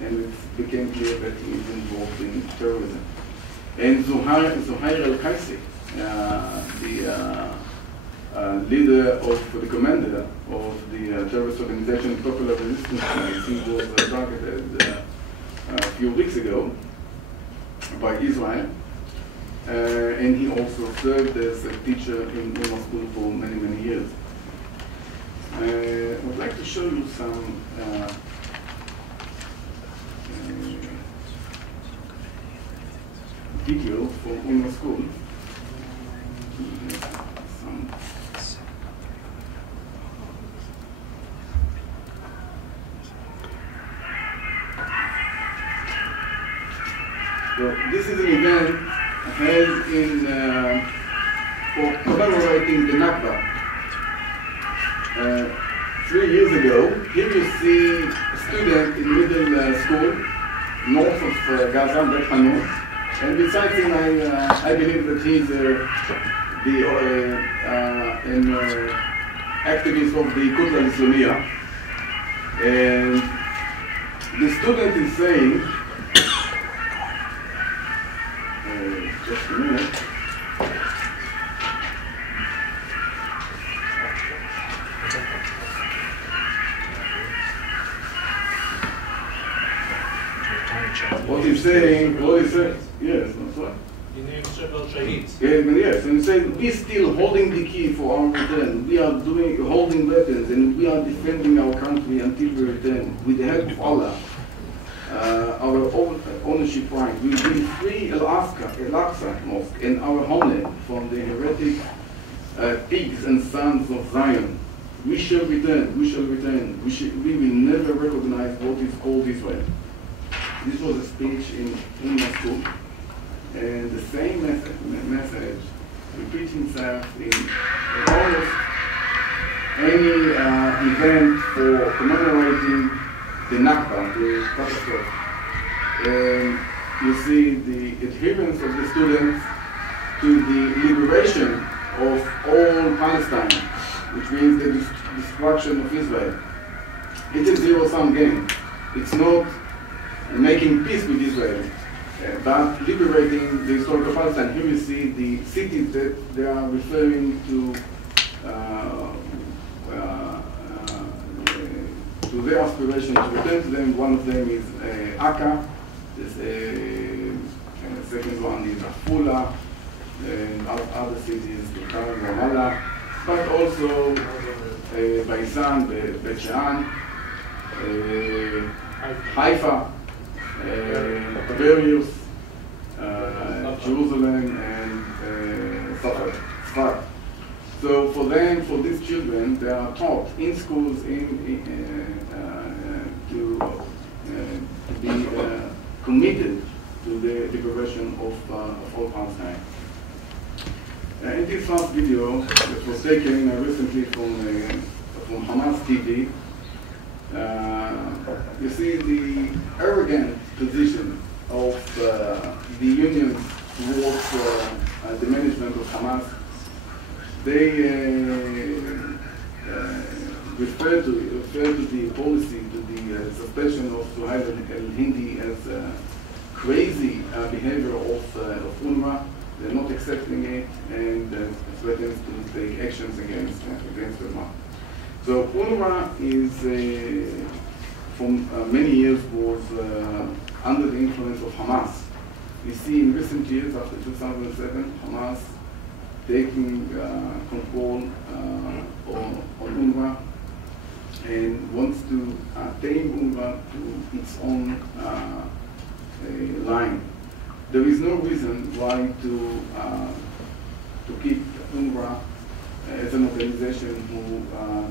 and it became clear that he is involved in terrorism. And Zuhair al-Qaisi, the leader of the commander of the terrorist organization Popular Resistance Force, he was targeted a few weeks ago by Israel, and he also served as a teacher in UNRWA school for many, many years. I would like to show you some video from UNRWA school. So this is an event held in for commemorating the Nakba. 3 years ago, here you see a student in middle school, north of Gaza, Bet Hanun, and besides him, I believe that he's an activist of the Kutla al-Islamiyya. And the student is saying, just a minute. What he's saying, yes, that's right. Yes, and he said, we still holding the key for our return. We are holding weapons, and we are defending our country until we return. With the help of Allah, our own ownership right, we will free Al-Aqsa Mosque and our homeland from the heretic pigs and sons of Zion. We shall return, we shall return. We will never recognize what is called Israel. This was a speech in UNRWA school, and the same message repeats himself in almost any event for commemorating the Nakba, the catastrophe. And you see the adherence of the students to the liberation of all Palestine, which means the destruction of Israel. It is zero-sum game. It's not making peace with Israel, but liberating the historical Palestine. Here you see the cities that they are referring to their aspiration to return to them. One of them is Akka, the second one is Afula, and other cities, Ramallah, but also Baisan, Bet Shean, Haifa, Tiberias, Jerusalem, and Safed. So for them, for these children, they are taught in schools to be committed to the liberation of all Palestine. In this last video that was taken recently from Hamas TV, you see the arrogant position of the unions towards the management of Hamas. They refer to the policy, to the suspension of Suhail al-Hindi as crazy behavior of UNRWA. They're not accepting it, and threatens to take actions against UNRWA. So UNRWA is, for many years, was under the influence of Hamas. We see in recent years, after 2007, Hamas taking control on UNRWA and wants to tame UNRWA to its own line. There is no reason why to to keep UNRWA as an organization who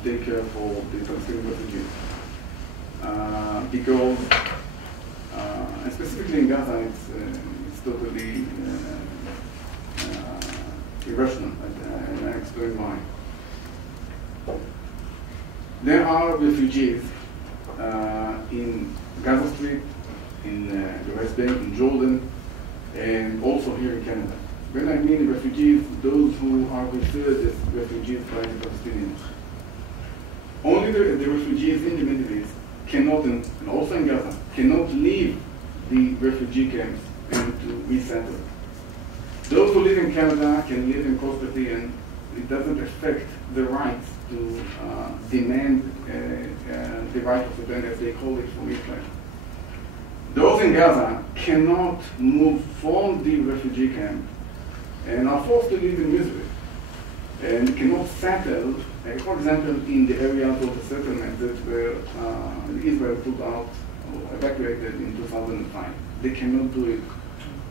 take care for the Palestinian refugees. Because, and specifically in Gaza, it's totally irrational, and I explain why. There are refugees in Gaza Strip, in the West Bank, in Jordan, and also here in Canada. When I mean refugees, those who are referred as refugees by the Palestinians. Only the refugees in the Middle East cannot, and also in Gaza, cannot leave the refugee camps and to resettle. Those who live in Canada can live in property, and it doesn't affect the rights to demand the right of return, as they call it, from Israel. Those in Gaza cannot move from the refugee camp and are forced to live in misery and cannot settle, for example, in the areas of the settlement that were Israel put out or evacuated in 2005. They cannot do it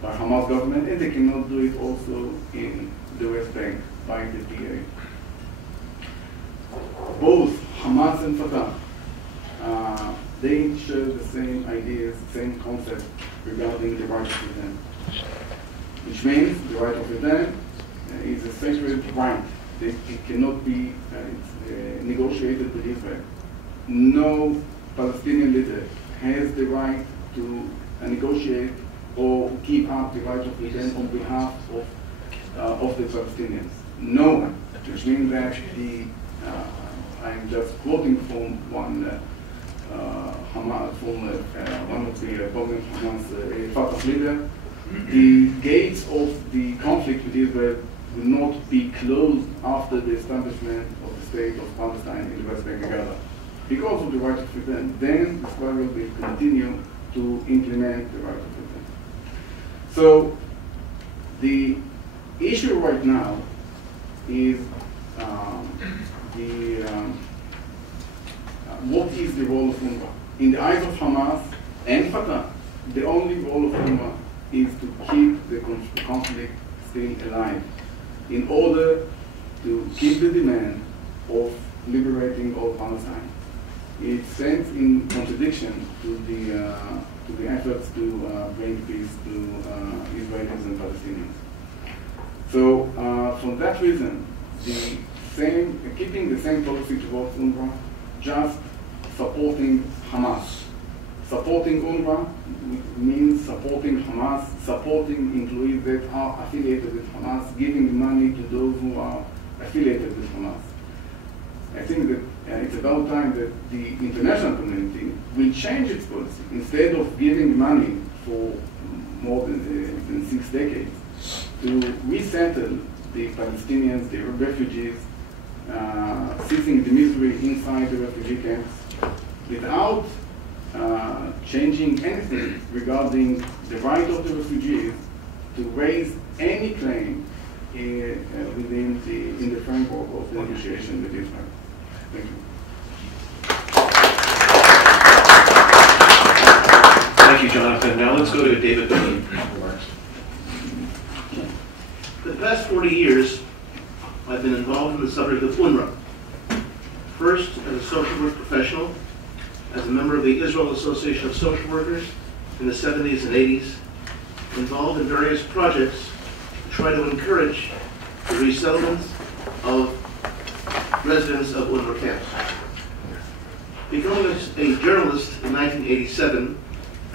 by Hamas government, and they cannot do it also in the West Bank by the PA. Both Hamas and Fatah, they share the same ideas, same concept regarding the right of return, which means the right of return is a sacred right. It cannot be negotiated with Israel. No Palestinian leader has the right to negotiate or give up the right of return on behalf of the Palestinians. No one, which means that I'm just quoting from one Hamas, from one of the prominent Hamas Fatah leader. The gates of the conflict with Israel will not be closed after the establishment of the state of Palestine in the West Bank and Gaza. Because of the right of return, then Israel will continue to implement the right of return. So the issue right now is what is the role of UNRWA? In the eyes of Hamas and Fatah, the only role of UNRWA is to keep the conflict still alive, in order to keep the demand of liberating all Palestine. It stands in contradiction to the efforts to bring peace to Israelis and Palestinians. So, for that reason, keeping the same policy towards UNRWA, just supporting Hamas. Supporting UNRWA means supporting Hamas, supporting employees that are affiliated with Hamas, giving money to those who are affiliated with Hamas. I think that it's about time that the international community will change its policy. Instead of giving money for more than 6 decades to resettle the Palestinians, the refugees, ceasing the misery inside the refugee camps, without changing anything regarding the right of the refugees to raise any claim in the framework of the negotiation with Israel. Thank you. Thank you, Jonathan. Now let's go to David Bedein. For the past 40 years, I've been involved in the subject of UNRWA. First, as a social work professional, as a member of the Israel Association of Social Workers in the 70s and 80s, involved in various projects to try to encourage the resettlement of residents of UNRWA camps. Becoming a journalist in 1987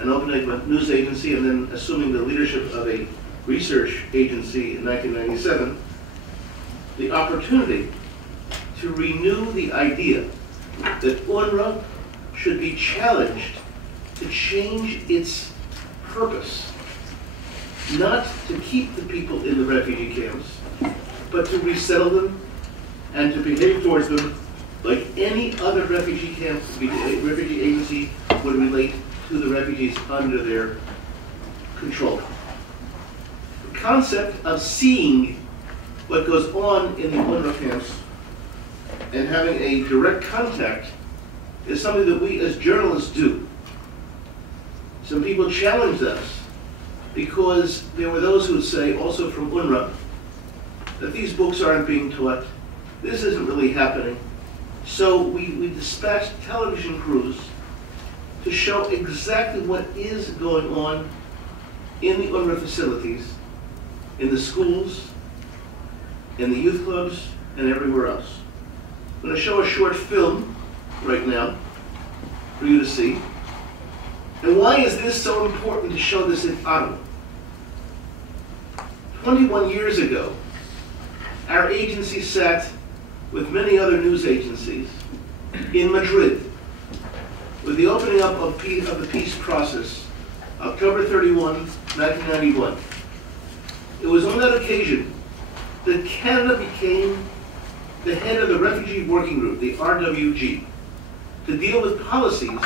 and opening a news agency and then assuming the leadership of a research agency in 1997, the opportunity to renew the idea that UNRWA should be challenged to change its purpose, not to keep the people in the refugee camps, but to resettle them and to behave towards them like any other refugee camp, refugee agency would relate to the refugees under their control. The concept of seeing what goes on in the UNRWA camps and having a direct contact is something that we as journalists do. Some people challenged us because there were those who would say, also from UNRWA, that these books aren't being taught. This isn't really happening. So we dispatched television crews to show exactly what is going on in the UNRWA facilities, in the schools, in the youth clubs, and everywhere else. I'm going to show a short film right now for you to see. And why is this so important to show this in Ottawa? 21 years ago, our agency sat with many other news agencies in Madrid with the opening up of the peace process, October 31, 1991. It was on that occasion that Canada became the head of the Refugee Working Group, the RWG, to deal with policies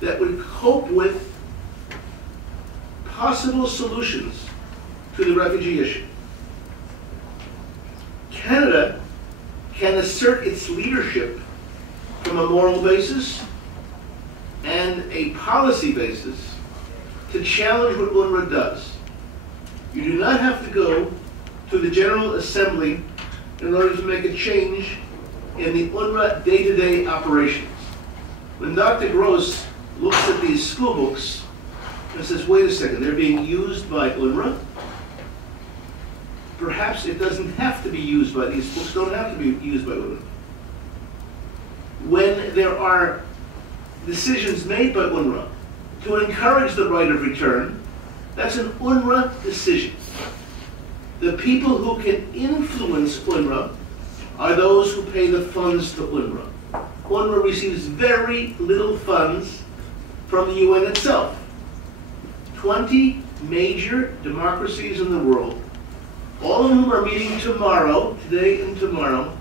that would cope with possible solutions to the refugee issue. Canada can assert its leadership from a moral basis and a policy basis to challenge what UNRWA does. You do not have to go to the General Assembly in order to make a change in the UNRWA day-to-day operations. When Dr. Groiss looks at these school books and says, wait a second, they're being used by UNRWA? Perhaps it doesn't have to be used by, these books don't have to be used by UNRWA. When there are decisions made by UNRWA to encourage the right of return, that's an UNRWA decision. The people who can influence UNRWA are those who pay the funds to UNRWA. UNRWA receives very little funds from the UN itself. 20 major democracies in the world, all of whom are meeting tomorrow, today and tomorrow,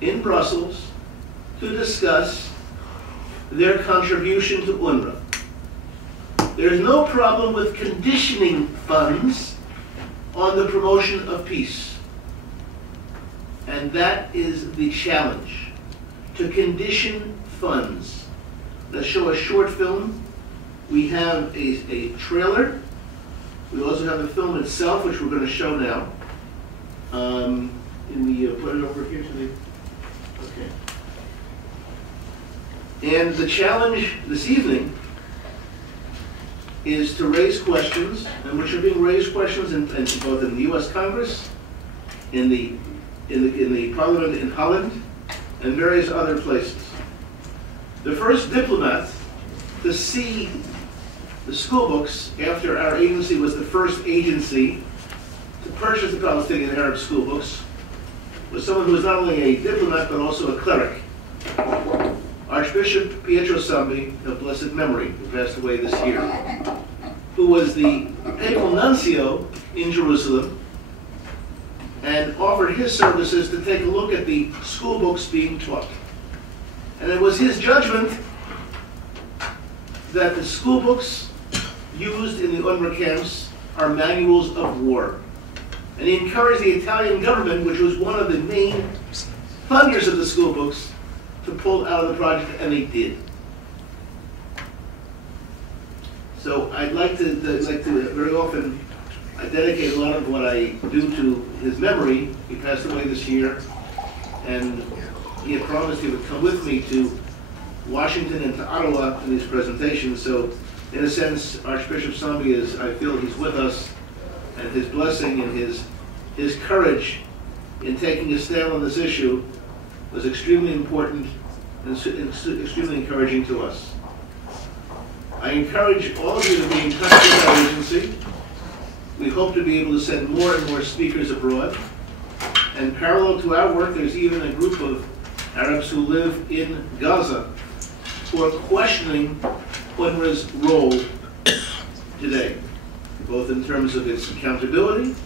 in Brussels, to discuss their contribution to UNRWA. There's no problem with conditioning funds on the promotion of peace. And that is the challenge, to condition funds. Let's show a short film. We have a trailer. We also have the film itself, which we're going to show now. And we put it over here to the, okay. And the challenge this evening is to raise questions, and which are being raised questions in both in the U.S. Congress, in the Parliament in Holland, and various other places. The first diplomat to see the school books after our agency was the first agency to purchase the Palestinian Arab school books was someone who was not only a diplomat but also a cleric. Archbishop Pietro Sambi, of blessed memory, who passed away this year, who was the papal nuncio in Jerusalem and offered his services to take a look at the school books being taught. And it was his judgment that the school books used in the UNRWA camps are manuals of war. And he encouraged the Italian government, which was one of the main funders of the school books, to pull out of the project, and they did. So I'd like to very often, I dedicate a lot of what I do to his memory. He passed away this year, and he had promised he would come with me to Washington and to Ottawa in these presentations. So in a sense, Archbishop Sambi is, I feel he's with us, and his blessing and his courage in taking a stand on this issue was extremely important and extremely encouraging to us. I encourage all of you to be in touch with our agency. We hope to be able to send more and more speakers abroad. And parallel to our work, there's even a group of Arabs who live in Gaza who are questioning UNRWA's role today, both in terms of its accountability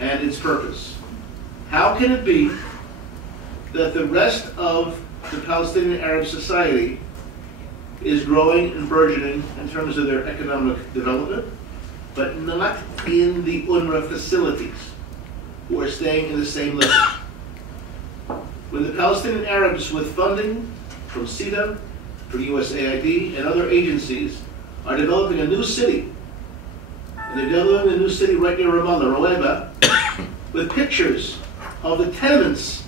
and its purpose. How can it be that the rest of the Palestinian Arab society is growing and burgeoning in terms of their economic development, but not in the UNRWA facilities, who are staying in the same level? When the Palestinian Arabs, with funding from CEDA, from USAID, and other agencies, are developing a new city, and they're developing a new city right near Ramallah, Roeba, with pictures of the tenements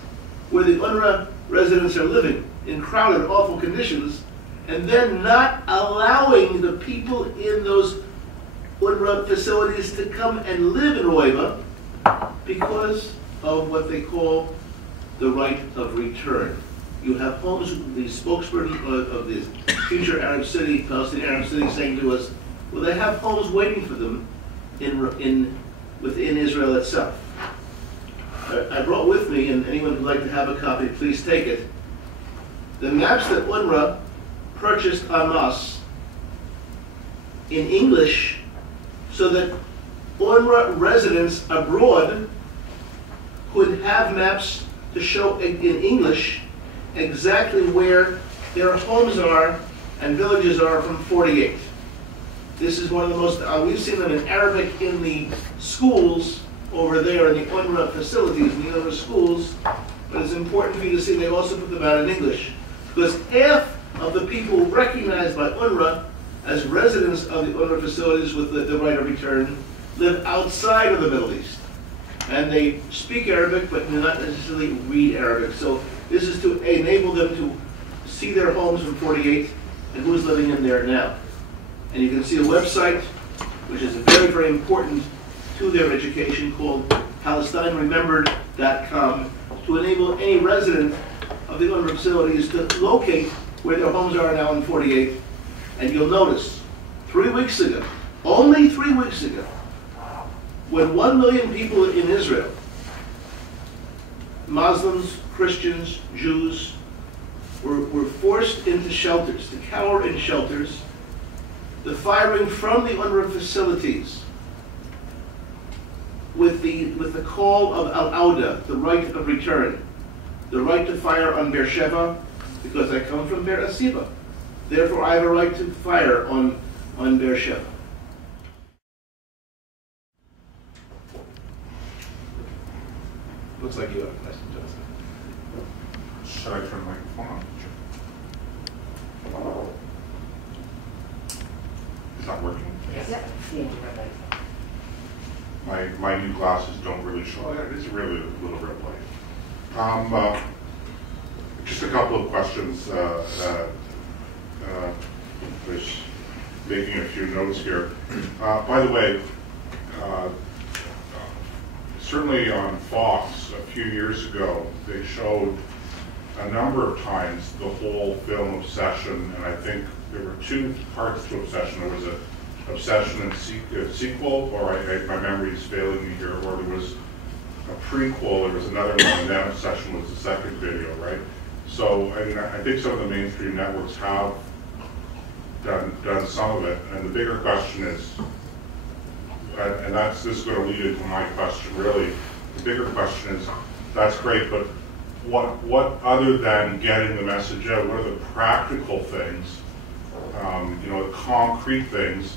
where the UNRWA residents are living in crowded, awful conditions, and then not allowing the people in those UNRWA facilities to come and live in Roiva because of what they call the right of return. You have homes, the spokesperson of the future Arab city, Palestinian Arab city, saying to us, well, they have homes waiting for them within Israel itself. I brought with me, and anyone who'd like to have a copy, please take it, the maps that UNRWA purchased en masse in English so that UNRWA residents abroad could have maps to show in English exactly where their homes are and villages are from 48. This is one of the most, we've seen them in Arabic in the schools over there in the UNRWA facilities, in the UNRWA schools, but it's important for you to see they also put them out in English, because half of the people recognized by UNRWA as residents of the UNRWA facilities with the right of return live outside of the Middle East. And they speak Arabic, but do not necessarily read Arabic. So this is to enable them to see their homes from 48 and who's living in there now. And you can see a website, which is very, very important to their education, called PalestineRemembered.com, to enable any resident of the UNRWA facilities to locate where their homes are now in 48. And you'll notice, 3 weeks ago, only 3 weeks ago, when 1 million people in Israel, Muslims, Christians, Jews, were forced into shelters, to cower in shelters, the firing from the UNRWA facilities with the call of al-Auda, the right of return, the right to fire on Beersheba, because I come from Beer Asiba. Therefore, I have a right to fire on Beersheba. Looks like you have a question, Joseph. Should I turn the microphone on? Is that working? Yes. My new glasses don't really show. It's really a little bit light. Just a couple of questions. Just making a few notes here. By the way, certainly on Fox a few years ago, they showed a number of times the whole film Obsession, and I think there were two parts to Obsession. There was a Obsession and sequel, or my memory is failing me here, or there was a prequel, there was another one, and then Obsession was the second video, right? So I mean, I think some of the mainstream networks have done some of it, and the bigger question is, and this is going to lead into my question really, the bigger question is, that's great, but what other than getting the message out, what are the practical things, the concrete things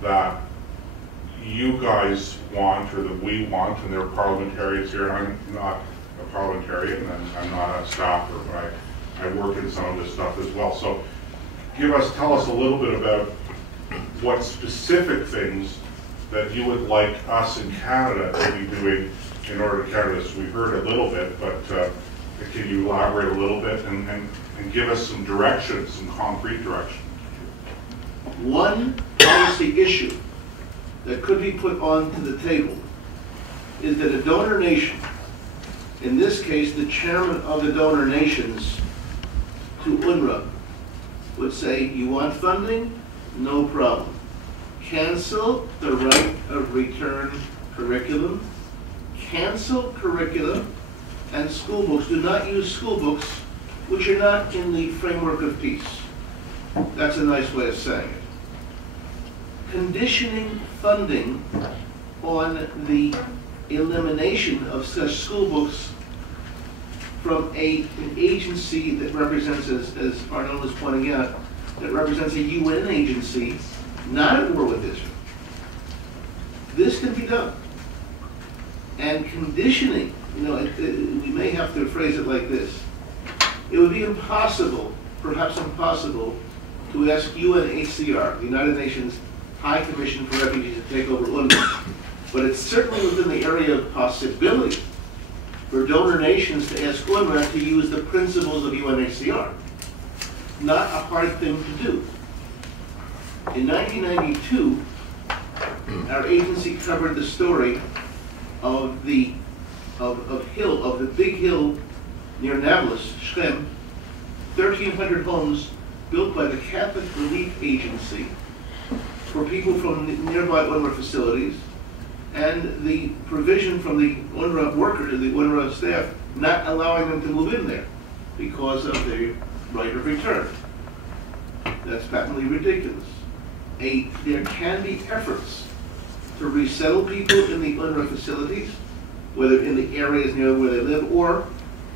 that you guys want or that we want, and there are parliamentarians here, and I'm not a parliamentarian and I'm not a staffer, but I work in some of this stuff as well. So tell us a little bit about what specific things that you would like us in Canada to be doing in order to counter this. We've heard a little bit, but can you elaborate a little bit and give us some direction, some concrete direction? One policy issue that could be put onto the table is that a donor nation, in this case the chairman of the donor nations to UNRWA, would say, you want funding? No problem. Cancel the right of return curriculum, cancel curriculum and school books. Do not use school books which are not in the framework of peace. That's a nice way of saying it. Conditioning funding on the elimination of such school books from an agency that represents, as Arnon was pointing out, that represents a UN agency, not at war with Israel. This can be done. And conditioning, we may have to phrase it like this. It would be impossible, perhaps impossible, to ask UNHCR, the United Nations High Commission for Refugees, to take over UNRWA, But it's certainly within the area of possibility for donor nations to ask UNRWA to use the principles of UNHCR. Not a hard thing to do. In 1992, our agency covered the story of the big hill near Nablus, Shechem, 1,300 homes built by the Catholic Relief Agency for people from nearby UNRWA facilities, and the provision from the UNRWA workers, the UNRWA staff, not allowing them to move in there because of the right of return. That's patently ridiculous. There can be efforts to resettle people in the UNRWA facilities, whether in the areas near where they live, or,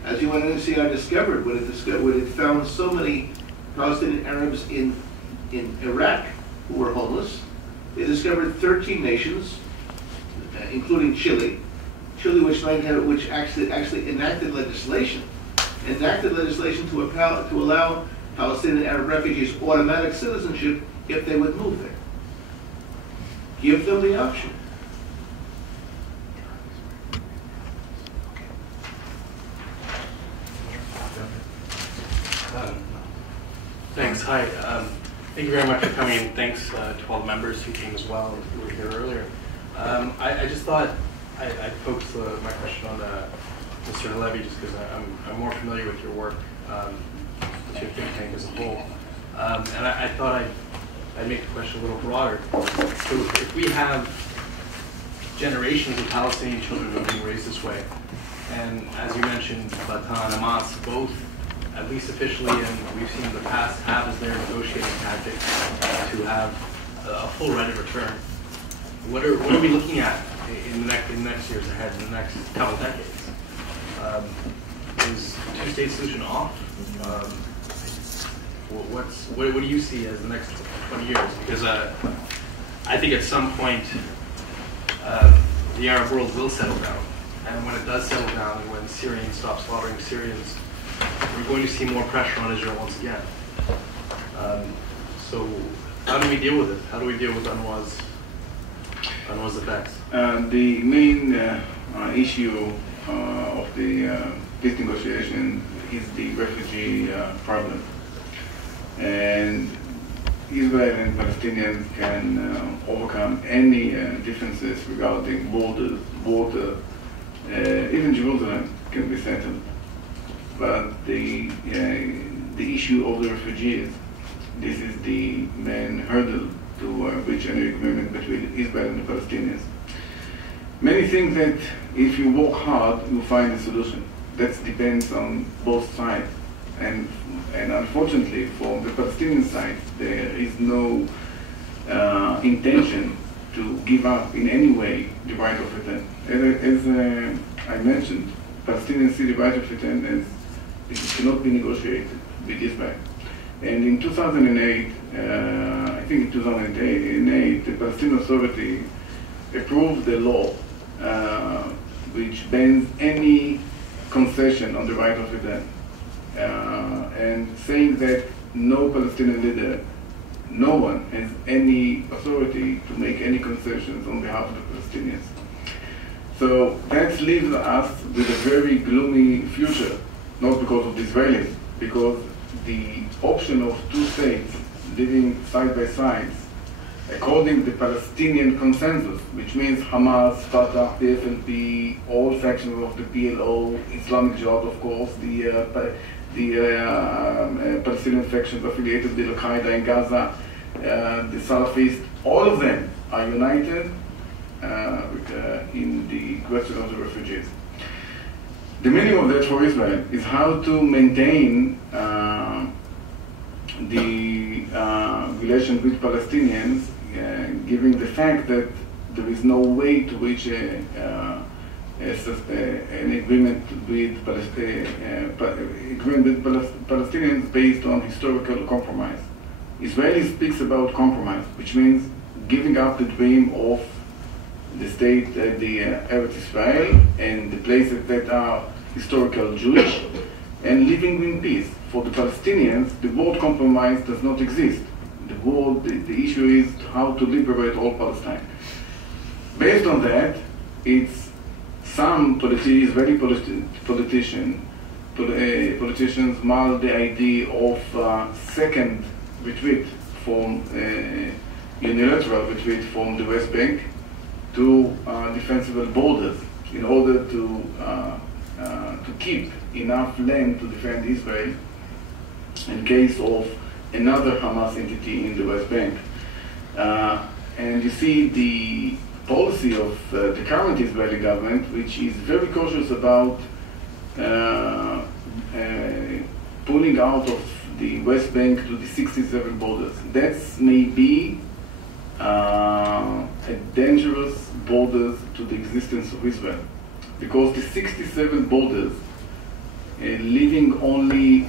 as UNHCR discovered when it found so many Palestinian Arabs in Iraq who were homeless, they discovered 13 nations, including Chile, which actually enacted legislation to allow Palestinian Arab refugees automatic citizenship if they would move there. Give them the option. Thanks. Hi. Thank you very much for coming, and thanks to all the members who came as well and who were here earlier. I just thought I'd focus my question on Mr. Halevi, just because I'm more familiar with your work, with your think tank as a whole. And I thought I'd make the question a little broader. So if we have generations of Palestinian children who are being raised this way, and as you mentioned, Bedein and Hamas, both, at least officially, and we've seen in the past, have as their negotiating tactic to have a full right of return. What are we looking at in the next years ahead, in the next couple decades? Is the two-state solution off? What do you see as the next 20 years? Because I think at some point the Arab world will settle down, and when it does settle down, and when Syrians stop slaughtering Syrians, we're going to see more pressure on Israel once again. So how do we deal with it? How do we deal with UNRWA's effects? The main issue of the peace negotiation is the refugee problem. And Israel and Palestinians can overcome any differences regarding borders, water, even Jerusalem can be settled. But the issue of the refugees, this is the main hurdle to reach any agreement between Israel and the Palestinians. Many think that if you work hard, you find a solution. That depends on both sides. And unfortunately, for the Palestinian side, there is no intention to give up in any way the right of return. As I mentioned, Palestinians see the right of return as it cannot be negotiated with Israel. And in 2008, I think in 2008, the Palestinian Authority approved the law which bans any concession on the right of return, and saying that no Palestinian leader, no one has any authority to make any concessions on behalf of the Palestinians. So that leaves us with a very gloomy future, not because of the Israelis, because the option of two states living side by side, according to the Palestinian consensus, which means Hamas, Fatah, PFLP, all factions of the PLO, Islamic Jihad, of course, the Palestinian factions affiliated with Al-Qaeda in Gaza, the Salafists, all of them are united in the question of the refugees. The meaning of that for Israel is how to maintain the relation with Palestinians, given the fact that there is no way to reach an agreement with Palestinians based on historical compromise. Israeli speaks about compromise, which means giving up the dream of the state, the Eretz Israel, and the places that are historical Jewish, and living in peace. For the Palestinians, the word compromise does not exist. The issue is how to liberate all Palestine. based on that, it's some Israeli politicians modeled the idea of second retreat from unilateral retreat from the West Bank to defensible borders in order to keep enough land to defend Israel in case of another Hamas entity in the West Bank. And you see the policy of the current Israeli government, which is very cautious about pulling out of the West Bank to the 67 borders. That's maybe a dangerous borders to the existence of Israel, because the 67 borders leaving only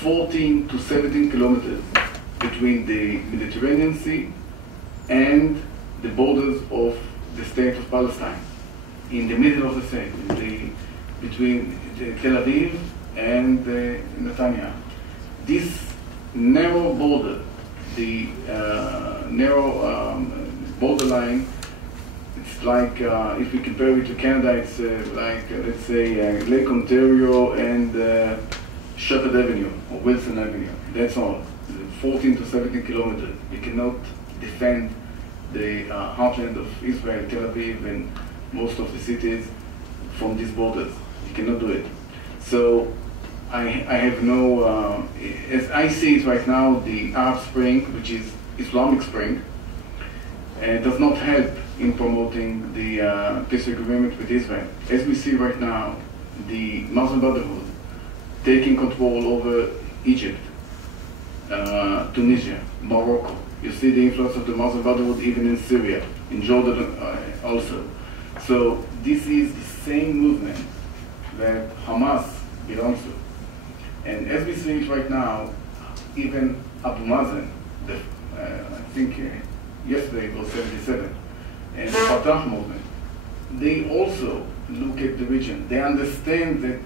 14 to 17 kilometers between the Mediterranean Sea and the borders of the state of Palestine, in the middle of the state, between Tel Aviv and Netanya. This narrow border, the narrow borderline, it's like, if we compare it to Canada, it's like, let's say, Lake Ontario and Shepherd Avenue or Wilson Avenue. That's all. 14 to 17 kilometers. You cannot defend the heartland of Israel, Tel Aviv, and most of the cities from these borders. You cannot do it. So I have no, as I see it right now, the Arab Spring, which is Islamic Spring, does not help in promoting the peace agreement with Israel. As we see right now, the Muslim Brotherhood taking control over Egypt, Tunisia, Morocco. You see the influence of the Muslim Brotherhood even in Syria, in Jordan also. So this is the same movement that Hamas belongs to. And as we see it right now, even Abu Mazen, I think yesterday it was 77, and the Fatah movement, they also look at the region. They understand that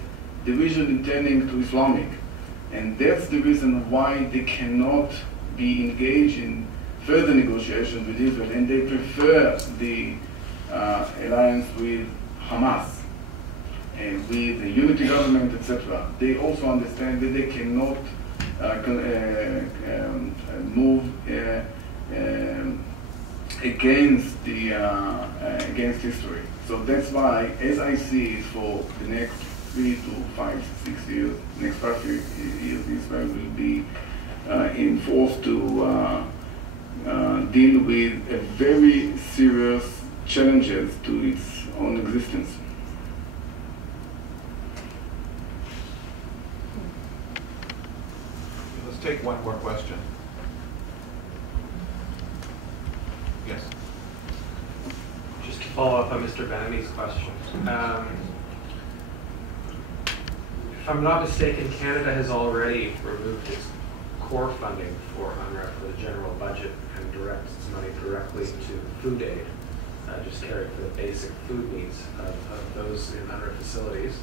the region is turning to Islamic. And that's the reason why they cannot be engaged in further negotiations with Israel, and they prefer the alliance with Hamas and with the unity government, etc. They also understand that they cannot move against history. So that's why, as I see it, for the next 3 to 5, 6 years, next 5 years, Israel will be enforced to deal with a very serious challenges to its own existence. Let's take one more question. Yes. Just to follow up on Mr. Benami's question. If I'm not mistaken, Canada has already removed its core funding for UNRWA for the general budget and directs its money directly to food aid, just carried for the basic food needs of those in UNRWA facilities.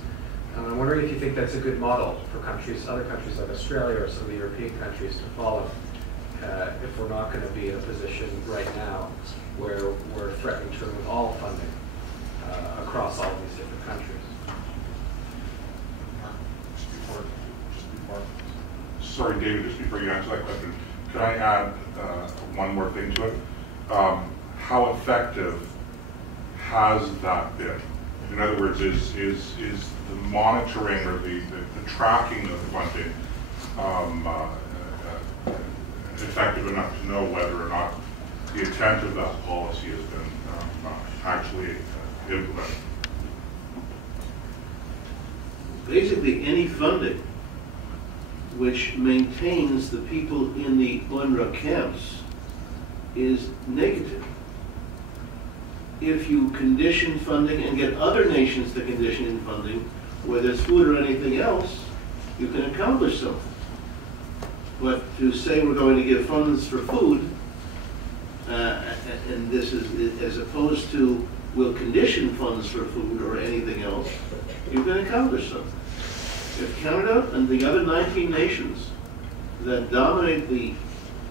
I'm wondering if you think that's a good model for countries, other countries like Australia or some of the European countries to follow, if we're not going to be in a position right now where we're threatening to remove all funding across all of these different countries. Sorry, David, just before you answer that question, could I add one more thing to it? How effective has that been? In other words, is the monitoring or the tracking of the funding effective enough to know whether or not the intent of that policy has been actually implemented? Basically, any funding which maintains the people in the UNRWA camps is negative. If you condition funding and get other nations to condition in funding, whether it's food or anything else, you can accomplish something. But to say we're going to give funds for food, and this is as opposed to we'll condition funds for food or anything else, you can accomplish something. If Canada and the other 19 nations that dominate the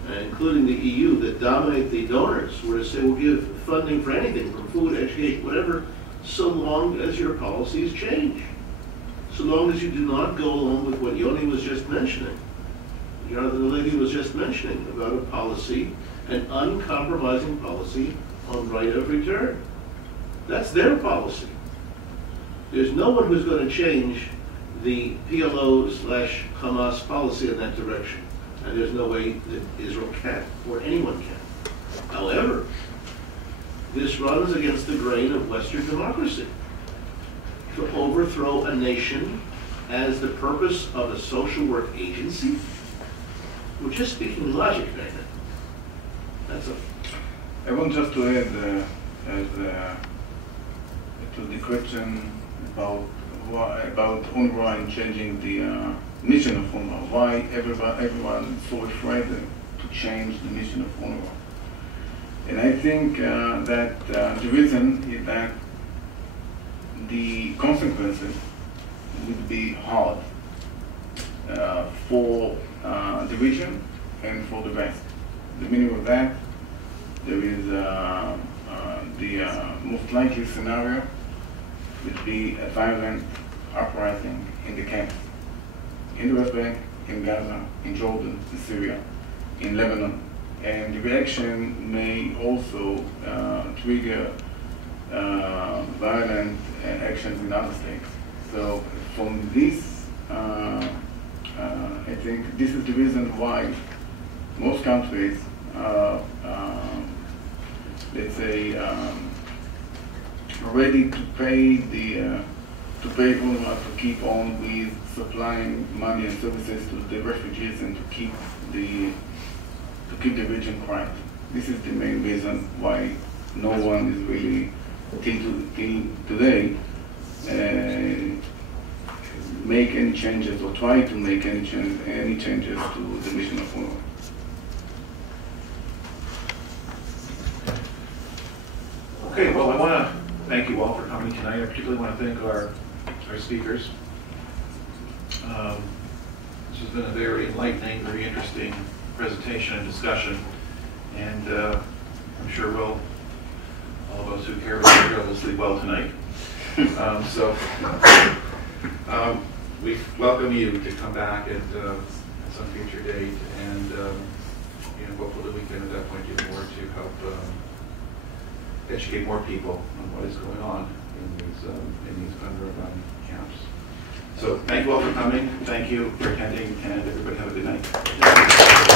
including the EU, that dominate the donors, were to say we'll give funding for anything, from food, education, whatever, so long as your policies change. So long as you do not go along with what Yoni was just mentioning. The lady was just mentioning about a policy, an uncompromising policy on right of return. That's their policy. There's no one who's going to change the PLO/Hamas policy in that direction. And there's no way that Israel can, or anyone can. However, this runs against the grain of Western democracy. To overthrow a nation as the purpose of a social work agency? We're just speaking logic right now. That's a... I want just to add to the question about UNRWA and changing the mission of UNRWA. Why everyone is so afraid to change the mission of UNRWA? And I think that the reason is that the consequences would be hard for the region and for the West. The meaning of that, there is the most likely scenario would be a violent uprising in the camps, in the West Bank, in Gaza, in Jordan, in Syria, in Lebanon. And the reaction may also trigger violent actions in other states. So from this, I think this is the reason why most countries are, let's say, ready to pay UNRWA to keep on with supplying money and services to the refugees and to keep the region quiet. This is the main reason why no one is really till today make any changes or try to make any changes to the mission of UNRWA. Okay, well, I want to thank you all for coming tonight. I particularly want to thank our speakers. This has been a very enlightening, very interesting presentation and discussion, and I'm sure all of us who care about Israel will sleep well tonight. We welcome you to come back at some future date, and hopefully we can at that point do more to help educate more people on what is going on in these UNRWA camps. So thank you all for coming. Thank you for attending, and everybody have a good night.